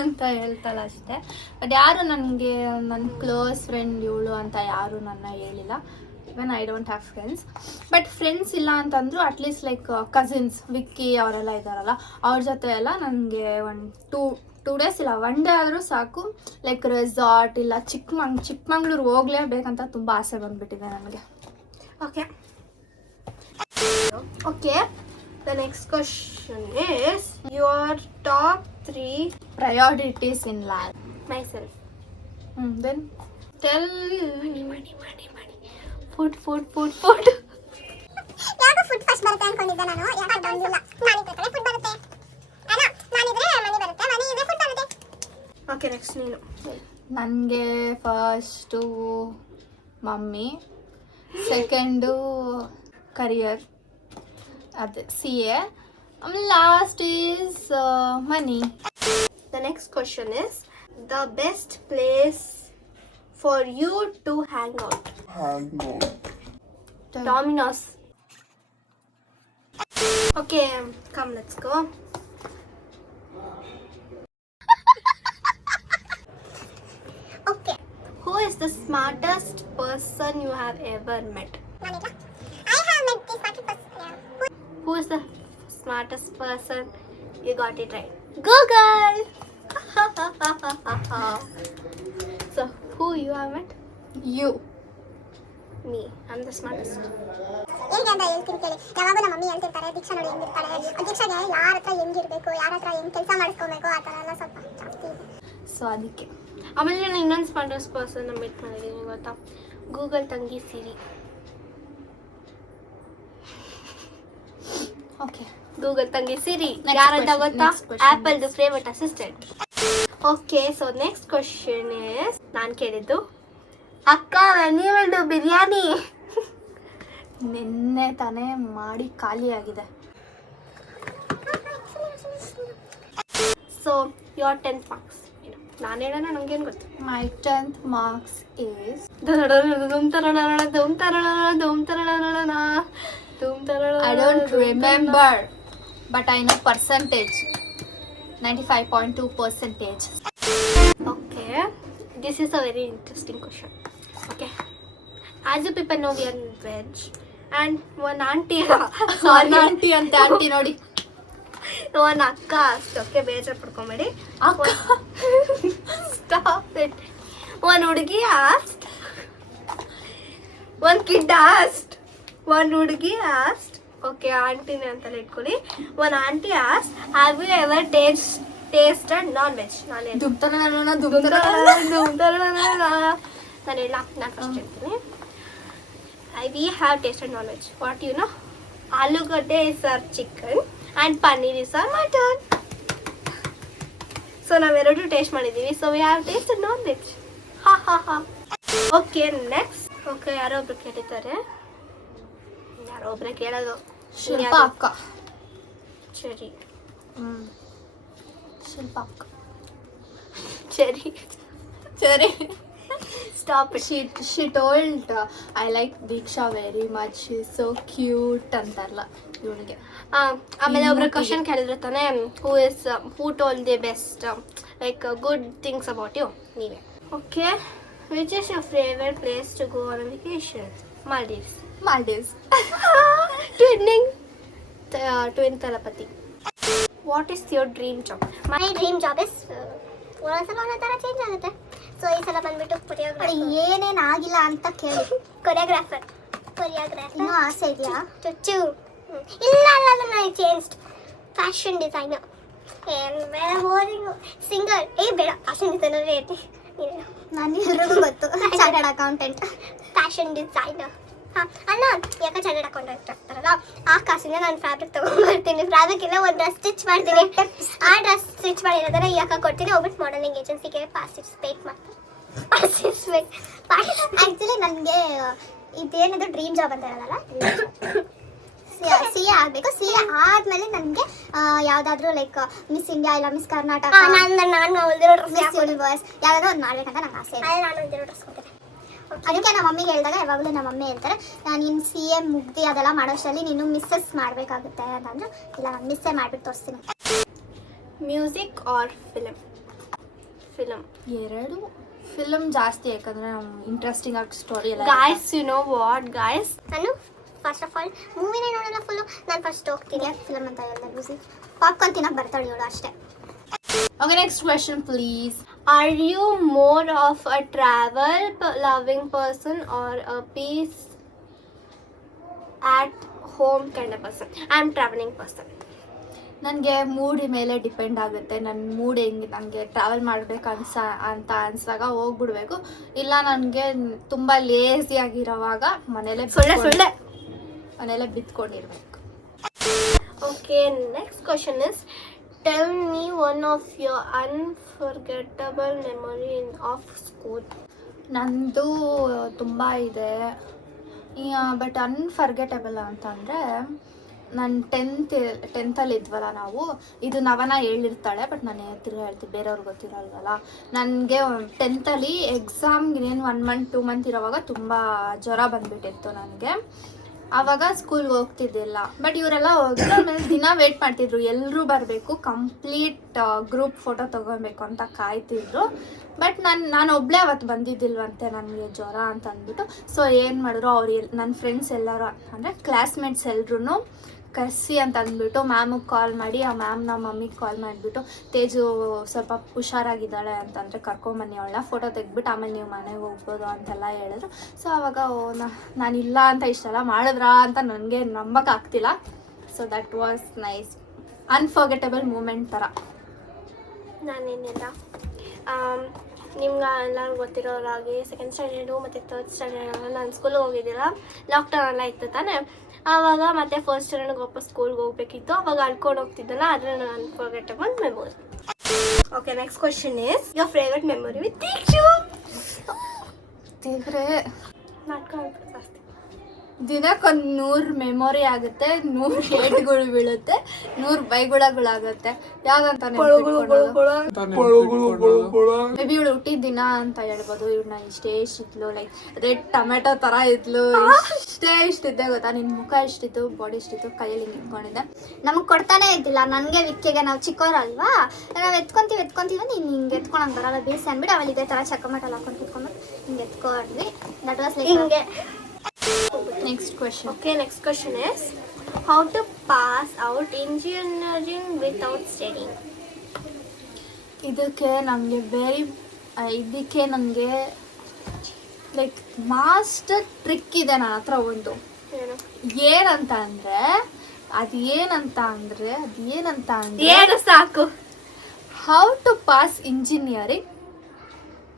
ಅಂತ ಹೇಳ್ತಾಳೆ ಅಷ್ಟೇ. ಬಟ್ ಯಾರು ನನಗೆ ನನ್ನ ಕ್ಲೋಸ್ ಫ್ರೆಂಡ್ ಇವಳು ಅಂತ ಯಾರು ನನ್ನ ಹೇಳಿಲ್ಲ. Even I don't have friends. But friends ಇಲ್ಲ ಅಂತಂದ್ರು ಅಟ್ಲೀಸ್ಟ್ ಲೈಕ್ ಕಸಿನ್ಸ್ ವಿಕ್ಕಿ ಅವರೆಲ್ಲ ಇದ್ದಾರಲ್ಲ, ಅವ್ರ ಜೊತೆ ಎಲ್ಲ ನನಗೆ ಒಂದು ಟೂ ಡೇಸ್ ಇಲ್ಲ 1 ಡೇ ಆದರೂ ಸಾಕು. ಲೈಕ್ ರೆಸಾರ್ಟ್ ಇಲ್ಲ ಚಿಕ್ಕಮಂಗ್ಳೂರು ಹೋಗ್ಲೇಬೇಕಂತ ತುಂಬ ಆಸೆ ಬಂದುಬಿಟ್ಟಿದೆ ನನಗೆ. Okay, the next question is your top 3 priorities in life. myself. Then tell. Food. ಯಾಕೋ ಫುಡ್ ಫಸ್ಟ್ ಬರುತ್ತೆ ಅನ್ಕೊಂಡಿದ್ದೆ ನಾನು. ಯಾಕೋ ಬಂದಿಲ್ಲ. ನಾನಿದ್ರೆ ಫುಡ್ ಬರುತ್ತೆ. ಅಲ್ಲ, ನಾನಿದ್ರೆ ಮನಿ ಬರುತ್ತೆ, ಮನಿ ಇದ್ರೆ ಫುಡ್ ಬರುತ್ತೆ. Okay, next ನೀನು. ನನಗೆ ಫಸ್ಟು ಮಮ್ಮಿ, ಸೆಕೆಂಡು ಕರಿಯರ್ ಅದೇ CA, last is money. The next question is the best place for you to hang out. Domino's. Okay, come, let's go. Okay. Who is the smartest person you have ever met? ನಾನಿಲ್ಲ. I have met this smartest person. Who is the smartest person? You got it right. Google! So, who you have met? You. Me. I'm the smartest. ಹೇಗೆ ಅಂತ ಹೇಳ್ತೀನಿ ಕೇಳಿ. ಯಾವಾಗೂ ನಮ್ಮ mummy ಹೇಳ್ತಿರ್ತಾರೆ, ದೀಕ್ಷಾ ನೋಡಿ ಹೆಂಗಿರ್ತಾಳೆ, ದೀಕ್ಷಾಗೆ ಯಾರ ಹತ್ರ ಹೆಂಗಿರ್ಬೇಕು, ಯಾರ ಹತ್ರ ಹೆಂಗ್ ಕೆಲಸ ಮಾಡಿಸ್ಕೋಬೇಕು, ಆ ಥರ ಎಲ್ಲ ಸ್ವಲ್ಪ ಜಾಸ್ತಿ ಇದೆ. ಸೊ ಅದಕ್ಕೆ ಆಮೇಲೆ ನಾನು ಇನ್ನೊಂದು ಸ್ಮಾರ್ಟೆಸ್ಟ್ ಪರ್ಸನ್ ಮೀಟ್ ಮಾಡಿದ್ದೀನಿ ಗೊತ್ತಾ? ಗೂಗಲ್ ತಂಗಿ ಸಿರಿ. ಓಕೆ. ಗೂಗಲ್ ತಂಗಿ ಸಿರಿ Next ಯಾರಂತ question, ಗೊತ್ತಾ? next question, apple the favourite assistant. Okay, so next question is, ನಾನು ಕೇಳಿದ್ದು ಅಕ್ಕ ನೀವೆಲ್ದು ಬಿರಿಯಾನಿ ನಿನ್ನೆ ತಾನೇ ಮಾಡಿ ಖಾಲಿಯಾಗಿದೆ. ಸೊ ಯೋರ್ 10th ಮಾರ್ಕ್ಸ್ ನಾನು ಹೇಳೋಣ, ನಂಗೇನು ಗೊತ್ತು. ಮೈ 10th marks is I don't remember, but I know percentage. 95.2%. Okay, this is a very interesting question. Okay, as you people know, we are veg, and one auntie, sorry, auntie ಅಂತ auntie ನೋಡಿ. one ಅಕ್ಕ ಅಷ್ಟಕ್ಕೆ ಬೇಜಾರು ಪಡ್ಕೊಂಬೇಡಿ. Stop it. one ಹುಡುಗಿ asked, one kid asked, one ಹುಡುಗಿ asked, okay ಆಂಟಿನೇ ಅಂತಲೇ ಇಟ್ಕೊಳ್ಳಿ. one auntie asked, have you ever tasted non-veg? ನಾನು ಹೇಳ, ನಾನು ಫಸ್ಟ್ ಹೇಳ್ತೀನಿ. we have tasted non-veg. What you know? ಆಲೂಗಡ್ಡೆ is our chicken and paneer is our mutton. So ನಾವೆರಡು taste ಮಾಡಿದ್ದೀವಿ. So we have tasted non-veg. Okay, next. Okay, ಯಾರೋ ಒಬ್ರು ಕೇಳಿದ್ದಾರೆ, ಯಾರೋ ಒಬ್ರೆ ಕೇಳೋದು. ಶಿಲ್ಪ ಅಕ್ಕ. ಸರಿ ಶಿಲ್ಪ ಅಕ್ಕ. ಸರಿ stop it. She told I like Diksha very much. She's so cute ಅಂತಾರಲ್ಲ ಇವಳಿಗೆ. ಆಮೇಲೆ ಒಬ್ರು ಕ್ವಶನ್ ಕೇಳಿದ್ರು ತಾನೆ, who told the best like good things about you? ನೀವೇ. Okay, which is your favourite place to go on vacation? Maldives. Twin Thalapathy. What is your dream job? My dream job is ಒಂದೊಂದ್ಸಲ ಒಂದೊಂದು ಥರ change ಆಗುತ್ತೆ. So ಈ ಸಲ ಬಂದ್ಬಿಟ್ಟು ಏನೇನು ಆಗಿಲ್ಲ ಅಂತ ಕೇಳಿ. ಕೊರಿಯೋಗ್ರಾಫರ್ ಇನ್ನೂ ಆಸೆ ಇದೆಯಾ? ಚುಚ್ಚು ಇಲ್ಲ ನಾನು ಚೇಂಜ್ಡ್. Fashion designer. ಸಿಂಗರ್ ಬೇಡ, ಫ್ಯಾಷನ್ ಡಿಸೈನರ್ ಹೇಳ್ತಿ. ನಾನು ಎಲ್ರಿಗೂ ಗೊತ್ತು. Chartered accountant, fashion designer. ಹಾಂ ಅಲ್ಲ, ಯಾಕೆ ಚಾರ್ಟರ್ಡ್ ಅಕೌಂಟೆಂಟ್ ಆಗ್ತಾರಲ್ಲ, ಆ ಕಾಸಿಂದ ನಾನು ಫ್ಯಾಬ್ರಿಕ್ ತೊಗೊಂಡ್ಬರ್ತೀನಿ. ಫ್ಯಾಬ್ರಿಕ್ ಇಲ್ಲ, ಒಂದು ಡ್ರೆಸ್ ಸ್ಟಿಚ್ ಮಾಡ್ತೀನಿ. ಆ ಡ್ರೆಸ್ ಸ್ಟಿಚ್ ಮಾಡಿರೋದನ್ನ ಯಾಕೆ ಕೊಡ್ತೀನಿ, ಹೋಗ್ಬಿಟ್ಟು ಮಾಡೆಲಿಂಗ್ ಏಜೆನ್ಸಿಗೆ ಪಾರ್ಟಿಸಿಪೇಟ್ ಮಾಡ್ತೀನಿ. ಆ್ಯಕ್ಚುಲಿ ನನಗೆ ಇದೇನಿದು ಡ್ರೀಮ್ ಜಾಬ್ ಅಂತ ಹೇಳಲ್ಲ, ಸಿ ಎ ಆಗಬೇಕು. ಸಿ ಎ ಆದಮೇಲೆ ನನಗೆ ಯಾವುದಾದ್ರೂ ಲೈಕ್ ಮಿಸ್ ಇಂಡಿಯಾ ಇಲ್ಲ ಮಿಸ್ ಕರ್ನಾಟಕ, ನಾನು ಮಿಸ್ ಯೂನಿವರ್ಸ್ ಯಾವುದಾದ್ರೂ ಒಂದು ಮಾಡ್ಬೇಕಂತ ನಂಗೆ ಆಸೆ ಇದೆ. ನಾನು ಹೊಲ್ದಿರೋ ಡ್ರೆಸ್ ಕೊಡ್ತೀನಿ. ಅದಕ್ಕೆ ನಮ್ಮ ಮಮ್ಮಿಗೆ ಹೇಳಿದಾಗ ಯಾವಾಗಲೂ ನಮ್ಮ ಮಮ್ಮಿ ಹೇಳ್ತಾರೆ, ನೀನು ಸಿ ಎ ಮುಗ್ದು ಅದೆಲ್ಲ ಮಾಡೋಷ್ಟರಲ್ಲಿ ನೀನು ಮಿಸ್ಸಸ್ ಮಾಡಬೇಕಾಗುತ್ತೆ ಅಂತಂದ್ರೆ, ಇಲ್ಲ ನಾನು ಮಿಸ್ಸೇ ಮಾಡಿಬಿಟ್ಟು ತೋರಿಸ್ತೀನಿ. Music or film? ಎರಡು. ಫಿಲಮ್ ಜಾಸ್ತಿ, ಯಾಕಂದರೆ ಇಂಟ್ರೆಸ್ಟಿಂಗ್ ಆಗಿ ಸ್ಟೋರಿ ಎಲ್ಲ. Guys, you know what guys, ನಾನು ಫಸ್ಟ್ ಆಫ್ ಆಲ್ ಮೂವಿನೇ ನೋಡೋಲ್ಲ ಫುಲ್ಲು. ನಾನು ಫಸ್ಟ್ ಹೋಗ್ತೀನಿ ಫಿಲಮ್ ಅಂತ ಹೇಳಿದೆ. ಮ್ಯೂಸಿಕ್ ಪಾಪ್ಕಾರ್ನ್ ತಿನ್ನೋಕೆ ಬರ್ತಾಳೆ ಇವಳು ಅಷ್ಟೇ. Okay, next question please. are you more of a travel loving person or a peace at home kind of person? I'm traveling person. ನನಗೆ ಮೂಡ್ ಮೇಲೆ ಡಿಪೆಂಡ್ ಆಗುತ್ತೆ. ನನ್ನ ಮೂಡ್ ಹೆಂಗೆ, ನನಗೆ ಟ್ರಾವೆಲ್ ಮಾಡ್ಬೇಕು ಅಂತ ಅನ್ಸಾಗ ಹೋಗ್ಬಿಡ್ಬೇಕು. ಇಲ್ಲ ನನಗೆ ತುಂಬ ಲೇಸಿ ಆಗಿರೋವಾಗ ಮನೇಲೇ ಬಿತ್ಕೊಂಡಿರ್ಬೇಕು. Okay, next question is, tell me one of your unforgettable memory of school. ನಂದು ತುಂಬ ಇದೆ, ಬಟ್ ಅನ್ಫರ್ಗೆಟಬಲ್ ಅಂತಂದರೆ ನಾನು ಟೆಂತಲ್ಲಿ ಇದ್ವಲ್ಲ ನಾವು, ಇದು ನವನ ಹೇಳಿರ್ತಾಳೆ ಬಟ್ ನಾನು ಹೇಳ್ತೀನಿ, ಬೇರೆಯವ್ರಿಗೆ ಗೊತ್ತಿರಲ್ವಲ್ಲ. ನನಗೆ ಟೆಂತಲ್ಲಿ ಎಕ್ಸಾಮ್ಗೆ 1 ಮಂತ್ 2 ಮಂತ್ ಇರೋವಾಗ ತುಂಬ ಜ್ವರ ಬಂದುಬಿಟ್ಟಿತ್ತು ನನಗೆ. ಆವಾಗ ಸ್ಕೂಲ್ಗೆ ಹೋಗ್ತಿದ್ದಿಲ್ಲ. ಬಟ್ ಇವರೆಲ್ಲ ಆಮೇಲೆ ದಿನ ವೇಟ್ ಮಾಡ್ತಿದ್ರು, ಎಲ್ಲರೂ ಬರಬೇಕು, ಕಂಪ್ಲೀಟ್ ಗ್ರೂಪ್ ಫೋಟೋ ತೊಗೊಬೇಕು ಅಂತ ಕಾಯ್ತಿದ್ರು. ಬಟ್ ನಾನು ಒಬ್ಬಳೇ ಅವತ್ತು ಬಂದಿದ್ದಿಲ್ವಂತೆ ನನಗೆ ಜ್ವರ ಅಂತ ಅಂದ್ಬಿಟ್ಟು. ಸೊ ಏನು ಮಾಡಿದ್ರು, ಅವ್ರು ನನ್ನ ಫ್ರೆಂಡ್ಸ್ ಎಲ್ಲರೂ ಅಂದರೆ ಕ್ಲಾಸ್ಮೇಟ್ಸ್ ಎಲ್ಲರೂ ಕರ್ಸಿ ಅಂತ ಅಂದ್ಬಿಟ್ಟು ಮ್ಯಾಮಿಗೆ ಕಾಲ್ ಮಾಡಿ, ಆ ಮ್ಯಾಮ್ ನಮ್ಮ ಮಮ್ಮಿಗೆ ಕಾಲ್ ಮಾಡಿಬಿಟ್ಟು, ತೇಜು ಸ್ವಲ್ಪ ಹುಷಾರಾಗಿದ್ದಾಳೆ ಅಂತಂದರೆ ಕರ್ಕೊಂಬನ್ನಿ ಅವಳನ್ನ, ಫೋಟೋ ತೆಗ್ಬಿಟ್ಟು ಆಮೇಲೆ ನೀವು ಮನೆಗೆ ಹೋಗ್ಬೋದು ಅಂತೆಲ್ಲ ಹೇಳಿದ್ರು. ಸೊ ಆವಾಗ ನಾನಿಲ್ಲ ಅಂತ ಇಷ್ಟೆಲ್ಲ ಮಾಡಿದ್ರಾ ಅಂತ ನನಗೆ ನಂಬಕ್ಕಾಗ್ತಿಲ್ಲ. So that was nice, unforgettable moment ಥರ. ನಾನೇನಿಲ್ಲ, ನಿಮ್ಗೆ ಎಲ್ಲರೂ ಗೊತ್ತಿರೋರಾಗಿ ಸೆಕೆಂಡ್ ಸ್ಟ್ಯಾಂಡರ್ಡು ಮತ್ತು ಥರ್ಡ್ ಸ್ಟ್ಯಾಂಡರ್ಡ್ ನಾನು ಸ್ಕೂಲಿಗೆ ಹೋಗಿದ್ದಿಲ್ಲ, ಲಾಕ್ಡೌನ್ ಎಲ್ಲ ಇತ್ತು ತಾನೇ. ಆವಾಗ ಮತ್ತೆ ಫಸ್ಟ್ ಸ್ಟ್ಯಾಂಡರ್ಡ್ಗೆ ವಾಪಸ್ ಸ್ಕೂಲ್ಗೆ ಹೋಗ್ಬೇಕಿತ್ತು, ಅವಾಗ ಅಳ್ಕೊಂಡು ಹೋಗ್ತಿದ್ದಲ್ಲ, ಆದರೆ ನಾನು unforgettable memory. Okay, next question is your favourite memory with Deekshu. ದೇವ್ರೆ, ನಾಟಕ ಜಾಸ್ತಿ. ದಿನಕ್ಕೊಂದು 100 ಮೆಮೊರಿ ಆಗುತ್ತೆ, 100 ಏಟ್ಗಳು ಬೀಳುತ್ತೆ, 100 ಬೈಗುಳಗಳಾಗುತ್ತೆ. ಯಾವ್ದಂತ ಮೇ ಬಿ ಇವಳು ಹುಟ್ಟಿದ ದಿನ ಅಂತ ಹೇಳ್ಬೋದು. ಇವಳನ್ನ ಇಷ್ಟಿದ್ಲು, ಲೈಕ್ ರೆಡ್ ಟೊಮೆಟೊ ಥರ ಇದ್ಲು, ಇಷ್ಟಿದ್ದೆ ಗೊತ್ತಾ. ನಿನ್ನ ಮುಖ ಎಷ್ಟಿತ್ತು, ಬಾಡಿ ಎಷ್ಟಿತ್ತು, ಕೈಯಲ್ಲಿ ಹಿಂಗೆ ಇಟ್ಕೊಂಡಿದ್ದೆ. ನಮಗೆ ಕೊಡ್ತಾನೆ ಇದ್ದಿಲ್ಲ, ನನಗೆ ವಿಕ್ಕಿಗೆ. ನಾವು ಚಿಕ್ಕವರಲ್ವಾ, ನಾವು ಎತ್ಕೊಂತೀವಿ ನೀನು ಹಿಂಗೆ ಎತ್ಕೊಳಂಗೆ ಬರಲ್ಲ ಬೇಸಿ ಅಂದ್ಬಿಟ್ಟು ಅವಳು ಇದೇ ಥರ ಚಕ್ಕಮಟಲ್ಲಿ ಹಾಕೊಂಡು ಕುತ್ಕೊಂಡ್ಬಿಟ್ಟು ಹಿಂಗೆ ಎತ್ಕೊಂಡ್ವಿ. ದಟ್ ವಾಸ್ ಲೈಕ್ ಹಿಂಗೆ. Next question. Okay, next question is, how to pass out engineering without studying? ಇದಕ್ಕೆ ನನಗೆ ಲೈಕ್ ಮಾಸ್ಟರ್ ಟ್ರಿಕ್ ಇದೆ ನನ್ನ ಹತ್ರ ಒಂದು. ಏನಂತ ಅಂದರೆ ಏನು ಸಾಕು, how to pass engineering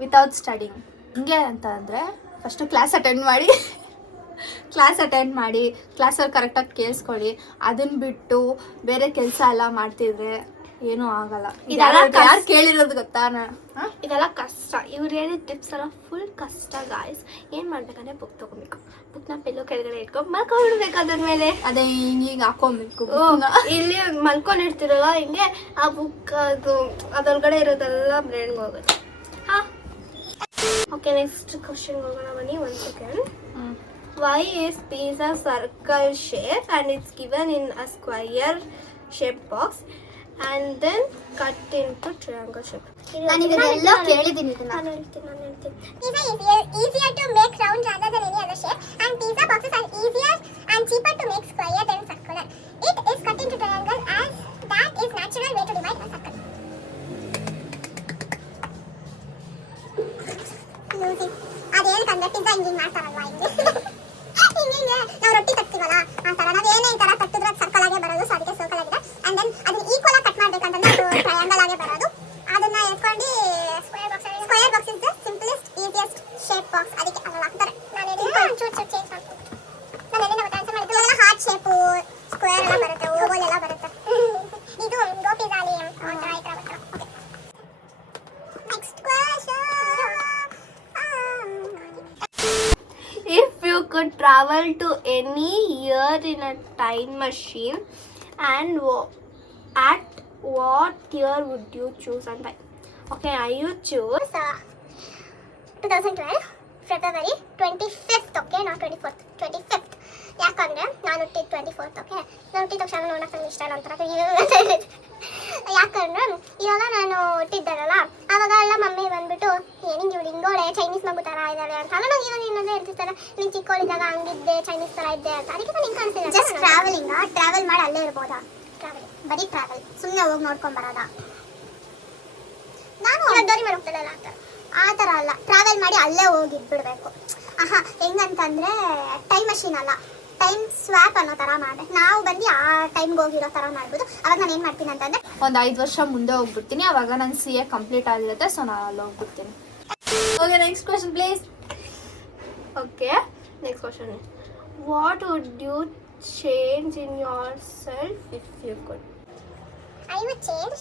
without studying. ಹಿಂಗೆ ಅಂತ ಅಂದರೆ ಫಸ್ಟು ಕ್ಲಾಸ್ ಅಟೆಂಡ್ ಮಾಡಿ ಕ್ಲಾಸಲ್ಲಿ ಕರೆಕ್ಟಾಗಿ ಕೇಳಿಸ್ಕೊಳ್ಳಿ. ಅದನ್ನು ಬಿಟ್ಟು ಬೇರೆ ಕೆಲಸ ಎಲ್ಲ ಮಾಡ್ತಿದ್ರೆ ಏನೂ ಆಗಲ್ಲ. ಯಾರು ಕೇಳಿರೋದು ಗೊತ್ತಾ, ಇದೆಲ್ಲ ಕಷ್ಟ. ಇವ್ರು ಹೇಳಿದ ಟಿಪ್ಸ್ ಎಲ್ಲ ಫುಲ್ ಕಷ್ಟ ಗಾಯ್ಸ್. ಏನು ಮಾಡ್ಬೇಕಂದ್ರೆ ಬುಕ್ ತೊಗೊಬೇಕು, ಬುಕ್ನ ಪೆಲ್ಲು ಕೆಳಗಡೆ ಇಟ್ಕೊಂಡು ಮಲ್ಕೊಂಡ್ಬಿಡ್ಬೇಕು. ಅದ್ರ ಮೇಲೆ ಅದೇ ಹಿಂಗೆ ಹಾಕೊಬೇಕು. ಇಲ್ಲಿ ಮಲ್ಕೊಂಡಿರ್ತಿರಲ್ಲ ಹಿಂಗೆ, ಆ ಬುಕ್ ಅದೊಳಗಡೆ ಇರೋದೆಲ್ಲ ಬ್ರೈನ್ಗೆ ಹೋಗುತ್ತೆ. ಹಾಂ, ಓಕೆ, ನೆಕ್ಸ್ಟ್ ಕ್ವಶನ್ಗೆ ಹೋಗೋಣ ಬನ್ನಿ. 1 second. Why is pizza circle shape and it's given in a square shape box and then cut into triangle shape? ನಾನು ಇದನ್ನೆಲ್ಲ ಕೇಳಿದ್ದೀನಿ. ನಾನು ಹೇಳ್ತೀನಿ. Pizza is easier to make round rather than any other shape, and pizza boxes are easier and cheaper to make square than circular. It is cut into triangle as that is natural way to divide a circle. ಅದೇನಂದ್ರೆ pizza ಹಿಂಗೆ ಮಾಡ್ತಾರಲ್ವಾ, ಹಿಂಗೆ ನಾವು ರೊಟ್ಟಿ ತಟ್ತೀವಲ್ಲ ಆ ಥರ ನಾವು ಏನೇ ಈ ಥರ ತಟ್ಟಿದ್ರೆ ಸರ್ಕಲ್ ಆಗೇ ಬರೋದು. ಸೊ ಅದಕ್ಕೆ ಸರ್ಕಲ್ ಆಗಿದೆ. ಆ್ಯಂಡ್ ದೆನ್ ಅದನ್ನ ಈಕ್ವಲ್ ಆಗಿ ಕಟ್ ಮಾಡ್ಬೇಕಂತಂದ್ರೆ ಅದು ಟ್ರಯಾಂಗಲ್ ಆಗೇ ಬರೋದು. ಅದನ್ನ ಎತ್ಕೊಂಡು square box is the simplest easiest shape box. ಅದಕ್ಕೆ ಅಲ್ಲ ಹಾಕ್ತಾರೆ. ನಾನು ಚೂರು ಚೇಂಜ್ ಮಾಡ್ತೀನಿ. ನಾನು ಎಲ್ಲಿಂದ ಆನ್ಸರ್ ಮಾಡಿದ್ದು ಎಲ್ಲ ಹಾರ್ಟ್ ಶೇಪು, ಸ್ಕ್ವೇರ್ ಎಲ್ಲ ಬರುತ್ತೆ, ಓವಲ್ ಎಲ್ಲ ಬರುತ್ತೆ. ಇದು ಗೋಪಿ ದಾಳಿ ಅಂತ ಈ ಥರ ಬರುತ್ತೆ. Okay, next question. If you could travel to any year in a time machine and at what year would you choose and why? Okay, you choose 2012 February 25th, okay, not 24th, 25th. ಯಾಕಂದರೆ ನಾನು ಹುಟ್ಟಿದ್ದು 24th, okay. ನಾನು ಹುಟ್ಟಿದ ತಕ್ಷಣ ನೋಡೋಕೆ ನನಗೆ ಇಷ್ಟ ಇಲ್ಲ ಒಂಥರ ಯಾಕಂದ್ರೆ ಇವಾಗ ನಾನು ಹುಟ್ಟಿದ್ದಾರಲ್ಲ ಆವಾಗ ಎಲ್ಲ ಮಮ್ಮಿ ಬಂದ್ಬಿಟ್ಟು ನಿಂಗೆ ಇವಳು ಹಿಂಗೋಳೆ ಚೈನೀಸ್ ಮಗು ಥರ ಇದ್ದಾಳೆ ಅಂತ ಅಲ್ಲ. ನಂಗೆ ಇವಾಗ ಇನ್ನೊಂದೇ ಹೇಳ್ತಿರ್ತಾರೆ, ನೀನು ಚಿಕ್ಕವಳಿದ್ದಾಗ ಹಂಗಿದ್ದೆ ಚೈನೀಸ್ ಥರ ಇದ್ದೆ ಅಂತ. ಅದಕ್ಕೆ ನಾನು ಹಿಂಗೆ ಕಾಣಿಸ್ತಿದ್ದೆ. ಜಸ್ಟ್ ಟ್ರಾವೆಲ್ ಮಾಡಿ ಅಲ್ಲೇ ಇರ್ಬೋದಾ? ಬರೀ ಟ್ರಾವೆಲ್, ಸುಮ್ಮನೆ ಹೋಗಿ ನೋಡ್ಕೊಂಡು ಬರೋದಾ? ನಾನು ದೋರಿ ಮಾಡಿ ಹೋಗ್ತಾರಲ್ಲ ಆ ಥರ ಅಲ್ಲ, ಟ್ರಾವೆಲ್ ಮಾಡಿ ಅಲ್ಲೇ ಹೋಗಿ ಬಿಡಬೇಕು. ಹೆಂಗಂತಂದರೆ ಟೈಮ್ ಮಷೀನ್ ಅಲ್ಲ, ಟೈಮ್ ಸ್ವ್ಯಾಪ್ ಅನ್ನೋ ಥರ ಮಾಡಿದೆ. ನಾವು ಬಂದು ಆ ಟೈಮ್ಗೆ ಹೋಗಿರೋ ಥರ ಮಾಡ್ಬೋದು. ಅವಾಗ ನಾನು ಏನು ಮಾಡ್ತೀನಿ ಅಂತಂದರೆ ಒಂದು 5 ವರ್ಷ ಮುಂದೆ ಹೋಗ್ಬಿಡ್ತೀನಿ. ಅವಾಗ ನನ್ನ CA ಕಂಪ್ಲೀಟ್ ಆಗಿರುತ್ತೆ, ಸೊ ನಾನು ಅಲ್ಲಿ ಹೋಗ್ಬಿಡ್ತೀನಿ. Okay, next question please. Okay, next question. What would you change in yourself if you could? I would change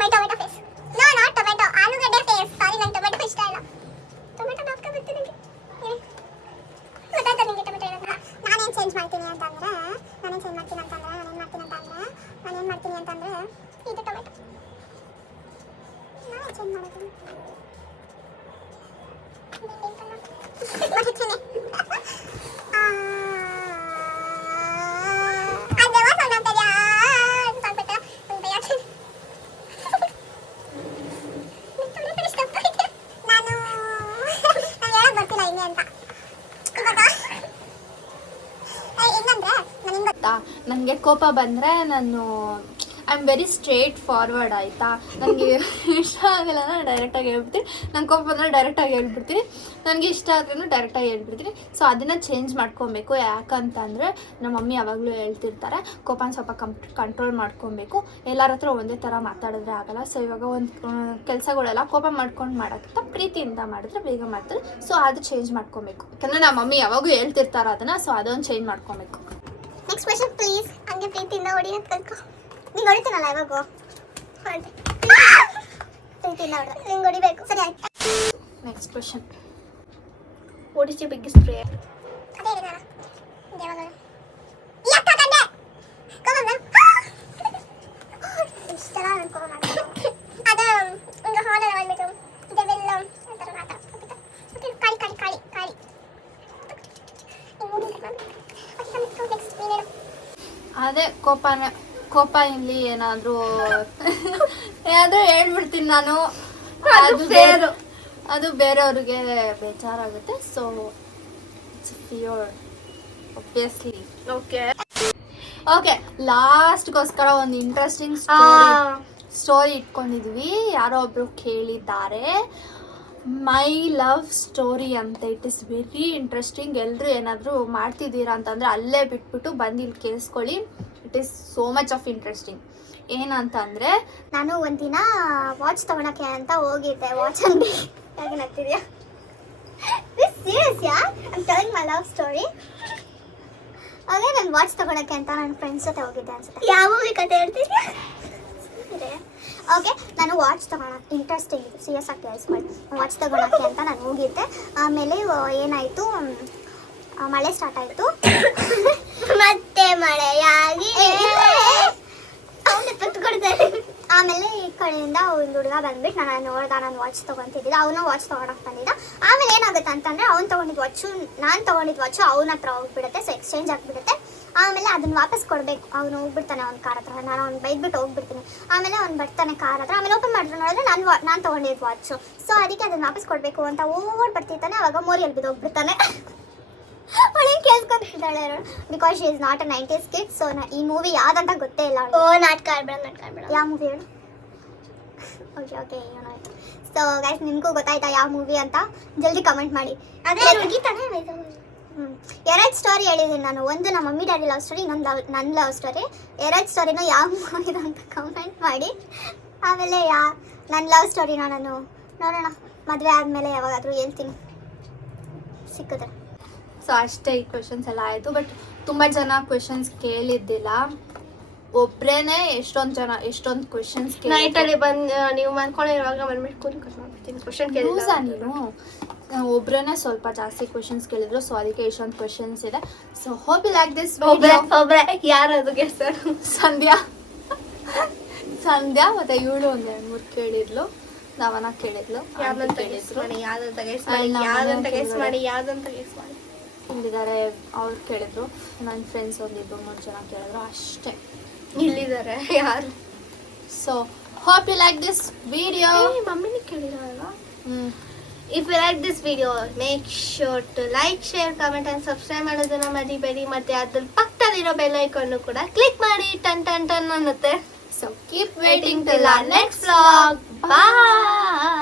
my tomato face. No, not tomato, ಆಲೂಗಡ್ಡೆ face. ಸಾರಿ, ನಂಗೆ ಟೊಮೆಟೊ ಇಷ್ಟ ಇಲ್ಲ. ಟೊಮೆಟೊ ನಾಪ್ಕ ಬಿಡ್ತೀನಿ ನನಗೆ. ಗೊತ್ತಾಯ್ತಾ ನಿಮಗೆ ಟೊಮೆಟೊ ಏನಂತ? ನಾನೇನು ಚೇಂಜ್ ಮಾಡ್ತೀನಿ ಅಂತಂದರೆ ಇದು ಟೊಮೆಟೊ ನಾನೇ ಚೇಂಜ್ ಮಾಡೋದು. ನನಗೆ ಕೋಪ ಬಂದರೆ ನಾನು I am very straight forward, ಆಯಿತಾ? ನನಗೆ ಇಷ್ಟ ಆಗಲ್ಲ ನಾನು ಡೈರೆಕ್ಟಾಗಿ ಹೇಳ್ಬಿಡ್ತೀನಿ. ನಂಗೆ ಕೋಪ ಬಂದರೆ ಡೈರೆಕ್ಟಾಗಿ ಹೇಳ್ಬಿಡ್ತೀನಿ. ನನಗೆ ಇಷ್ಟ ಆದ್ರೂ ಡೈರೆಕ್ಟಾಗಿ ಹೇಳ್ಬಿಡ್ತೀನಿ. ಸೊ ಅದನ್ನು ಚೇಂಜ್ ಮಾಡ್ಕೊಬೇಕು. ಯಾಕಂತಂದರೆ ನಮ್ಮ ಮಮ್ಮಿ ಯಾವಾಗಲೂ ಹೇಳ್ತಿರ್ತಾರೆ, ಕೋಪನ ಸ್ವಲ್ಪ ಕಂಟ್ರೋಲ್ ಮಾಡ್ಕೊಬೇಕು. ಎಲ್ಲರ ಹತ್ರ ಒಂದೇ ಥರ ಮಾತಾಡಿದ್ರೆ ಆಗಲ್ಲ. ಸೊ ಇವಾಗ ಒಂದು ಕೆಲಸಗಳೆಲ್ಲ ಕೋಪ ಮಾಡ್ಕೊಂಡು ಮಾಡೋಕ್ಕಿಂತ ಪ್ರೀತಿಯಿಂದ ಮಾಡಿದ್ರೆ ಬೇಗ ಮಾಡ್ತಾರೆ. ಸೊ ಅದು ಚೇಂಜ್ ಮಾಡ್ಕೊಬೇಕು. ಯಾಕಂದರೆ ನಮ್ಮ ಮಮ್ಮಿ ಯಾವಾಗೂ ಹೇಳ್ತಿರ್ತಾರೆ ಅದನ್ನು. ಸೊ ಅದೊಂದು ಚೇಂಜ್ ಮಾಡ್ಕೊಬೇಕು. Next question please. ಹಂಗೆ ಪ್ರೀತಿಯಿಂದ ಹೊಡಿಯೋದು ಕಲ್ಕೊ. ನಿಂಗೆ ಹೊಡಿತೀನಲ್ಲ ಇವಾಗ, ಪ್ರೀತಿಯಿಂದ ಹೊಡೆದ ನಿಂಗೆ ಹೊಡಿಬೇಕು. ಸರಿ ಆಯ್ತು. Next question. What is your biggest prayer? ಅದೇ ನಾನು ದೇವಗಳು ಯಾಕಂದೆ ಕಮಂದ ಇಷ್ಟಲ್ಲ ಅನ್ಕೋ ಮಾಡ್ತೀನಿ. ಅದು ಒಂದು ಹಾಲಲ್ಲಿ ಬಂದ್ಬಿಟ್ಟು ದೇವೆಲ್ಲ ಅಂತಾರ ಮಾತಾಡ್ಬಿಟ್ಟು ಓಕೆ. ಕಾಳಿ ಅದೇ ಕೋಪ ಇಲ್ಲಿ ಏನಾದರೂ ಹೇಳ್ಬಿಡ್ತೀನಿ ನಾನು. ಅದು ಬೇರೆಯವ್ರಿಗೆ ಬೇಜಾರಾಗುತ್ತೆ. So it's fear obviously. Okay, ಲಾಸ್ಟ್ಗೋಸ್ಕರ ಒಂದು ಇಂಟ್ರೆಸ್ಟಿಂಗ್ ಸ್ಟೋರಿ ಇಟ್ಕೊಂಡಿದ್ವಿ. ಯಾರೋ ಒಬ್ರು ಕೇಳಿದ್ದಾರೆ, ಮೈ ಲವ್ ಸ್ಟೋರಿ ಅಂತ. It is very interesting. ಎಲ್ಲರೂ ಏನಾದರೂ ಮಾಡ್ತಿದ್ದೀರಾ ಅಂತಂದರೆ ಅಲ್ಲೇ ಬಿಟ್ಬಿಟ್ಟು ಬಂದು ಇಲ್ಲಿ ಕೇಳಿಸ್ಕೊಳ್ಳಿ. It is so much of interesting. ಏನಂತಂದರೆ, ನಾನು ಒಂದಿನ ವಾಚ್ ತೊಗೊಳಕ್ಕೆ ಅಂತ ಹೋಗಿದ್ದೆ. ವಾಚ್ ಅಂಗಡಿ ಹೇಗೆ ನಗ್ತಿದ್ಯಾ? ಸೀರಿಯಸ್ ಯಾ? I'm telling my love story. ಹಾಗೆ ನಾನು ವಾಚ್ ತೊಗೊಳಕ್ಕೆ ಅಂತ ನನ್ನ ಫ್ರೆಂಡ್ಸ್ ಜೊತೆ ಹೋಗಿದ್ದೆ ಅನ್ಸುತ್ತೆ. ಯಾವ ಮೂವಿ ಕತೆ ಹೇಳ್ತಿದ್ಯಾ? ಓಕೆ, ನಾನು ವಾಚ್ ತೊಗೊಳಕ್ಕೆ ಇಂಟ್ರೆಸ್ಟಿಂಗ್ ಇತ್ತು. ಸೀರಿಯಸ್ ಆಗಿ ಕೇಳಿಸ್ಕೊಳ್ಳಿ. ವಾಚ್ ತೊಗೊಳಕ್ಕೆ ಅಂತ ನಾನು ಹೋಗಿದ್ದೆ. ಆಮೇಲೆ ಏನಾಯಿತು, ಮಳೆ ಸ್ಟಾರ್ಟ್ ಆಯಿತು. ಮತ್ತೆ ಮಳೆಯಾಗಿ ಆಮೇಲೆ ಈ ಕಡೆಯಿಂದ ಒಂದು ಹುಡುಗ ಬಂದ್ಬಿಟ್ಟು ನಾನು ನೋಡ್ದ, ನಾನು ವಾಚ್ ತೊಗೊತಿದ್ದಿದ್ದ. ಅವನು ವಾಚ್ ತೊಗೊಳಕ್ಕೆ ಬಂದಿದ್ದ. ಆಮೇಲೆ ಏನಾಗುತ್ತೆ ಅಂತಂದರೆ, ಅವ್ನು ತೊಗೊಂಡಿದ್ದು ವಾಚು ನಾನು ತೊಗೊಂಡಿದ್ದು ವಾಚು ಅವನ ಹತ್ರ ಹೋಗ್ಬಿಡುತ್ತೆ. ಸೊ ಎಕ್ಸ್ಚೇಂಜ್ ಆಗಿಬಿಡುತ್ತೆ. ಆಮೇಲೆ ಅದನ್ನು ವಾಪಸ್ ಕೊಡಬೇಕು. ಅವನು ಹೋಗ್ಬಿಡ್ತಾನೆ ಅವ್ನ ಕಾರ್ ಹತ್ರ. ನಾನು ಅವ್ನು ಬೈದ್ಬಿಟ್ಟು ಹೋಗ್ಬಿಡ್ತೀನಿ. ಆಮೇಲೆ ಅವ್ನು ಬರ್ತಾನೆ ಕಾರ್ ಹತ್ರ. ಆಮೇಲೆ ಓಪನ್ ಮಾಡಿದ್ರೆ ನೋಡಿದ್ರೆ ನಾನು ತೊಗೊಂಡಿದ್ದು ವಾಚು. ಸೊ ಅದಕ್ಕೆ ಅದನ್ನು ವಾಪಸ್ ಕೊಡಬೇಕು ಅಂತ ಓಡ್ ಬರ್ತಿರ್ತಾನೆ. ಅವಾಗ ಮೋರಿಯಲ್ಲಿ ಬಿದ್ದೋಗ್ಬಿಡ್ತಾನೆ. ಅವಳೇನು ಕೇಳಿಸ್ಕೊಂತಿದ್ದಾಳೆ because she is not a 90s kid. So ಈ ಮೂವಿ ಯಾವ್ದಂತ ಗೊತ್ತೇ ಇಲ್ಲ. ನಾಟಕ ಆಡ್ಬೇಡ. ಯಾವ ಮೂವಿ ಹೇಳು? ಓಕೆ ಏನಾಯ್ತು. ಸೊ ಗೈಸ್, ನಿಮಗೂ ಗೊತ್ತಾಯ್ತಾ ಯಾವ ಮೂವಿ ಅಂತ? ಜಲ್ದಿ ಕಮೆಂಟ್ ಮಾಡಿ. ಅದೇ ಮುಗಿತಾನೆ. 2 ಸ್ಟೋರಿ ಹೇಳಿದ್ದೀನಿ ನಾನು. ಒಂದು ನಮ್ಮ ಮಮ್ಮಿ ಡ್ಯಾಡಿ ಲವ್ ಸ್ಟೋರಿ, ಇನ್ನೊಂದು ನನ್ನ ಲವ್ ಸ್ಟೋರಿ. 2 ಸ್ಟೋರಿನೂ ಯಾವ ಮೂವಿ ಅಂತ ಕಮೆಂಟ್ ಮಾಡಿ. ಆಮೇಲೆ ನನ್ನ ಲವ್ ಸ್ಟೋರಿನ ನಾನು ನೋಡೋಣ ಮದುವೆ ಆದಮೇಲೆ ಯಾವಾಗಾದರೂ ಹೇಳ್ತೀನಿ ಸಿಕ್ಕಿದ್ರೆ. ಸೊ ಅಷ್ಟೇ, ಈ ಕ್ವೆಶನ್ಸ್ ಎಲ್ಲ ಆಯಿತು. ಬಟ್ ತುಂಬ ಜನ ಕ್ವೆಶನ್ಸ್ ಕೇಳಿದ್ದಿಲ್ಲ. ಒಬ್ರೇನೆ ಎಷ್ಟೊಂದು ಕ್ವೆಶನ್ಸ್ ನೈಟ್ ಅಲ್ಲಿ ಬಂದು ನೀವು ಮನ್ಕೊಂಡಿರುವಾಗ ಬಂದ್ಬಿಟ್ಟು ಕೂಲಿ ಕಟ್ ಮಾಡ್ಬಿಡ್ತೀನಿ ಕ್ವಶನ್ ಕೇಳಿಲ್ಲ ನೀನು ಒಬ್ರೇನೆ ಸ್ವಲ್ಪ ಜಾಸ್ತಿ ಕ್ವೆಶನ್ಸ್ ಕೇಳಿದ್ರು, ಸೊ ಅದಕ್ಕೆ ಇಷ್ಟೊಂದು ಕ್ವೆಶನ್ಸ್ ಇದೆ. So hope you like this ಒಬ್ರೆ ಯಾರು ಅದು ಗೆಸ್ಟರ್? ಸಂಧ್ಯಾ ಮತ್ತೆ ಇವಳು ಒಂದ್ 2-3 ಕೇಳಿದ್ಲು, ನವನ ಕೇಳಿದ್ಲು, ಯಾವ್ದಂತ ಗೆಸ್ ಮಾಡಿ ಇಲ್ಲಿದ್ದಾರೆ ಅವ್ರು ಕೇಳಿದ್ರು, ನನ್ನ ಫ್ರೆಂಡ್ಸ್ ಒಂದು 2-3 ಜನ ಕೇಳಿದ್ರು ಅಷ್ಟೇ. ಇಲ್ಲಿದ್ದಾರೆ ಯಾರು? So hope you like this video. ಮಮ್ಮಿನೇ ಕೇಳಿರಲ್ಲ. If you like this video, make sure to like, share, comment and subscribe ಮಾಡೋದನ್ನ ಮರಿಬೇಡಿ. ಮತ್ತೆ ಅದ್ರ ಪಕ್ಕದಲ್ಲಿರೋ ಬೆಲ್ ಐಕಾನ್ ಕೂಡ ಕ್ಲಿಕ್ ಮಾಡಿ, ಟನ್ ಟನ್ ಟನ್ ಅನ್ನುತ್ತೆ. So keep waiting till our next vlog. Bye.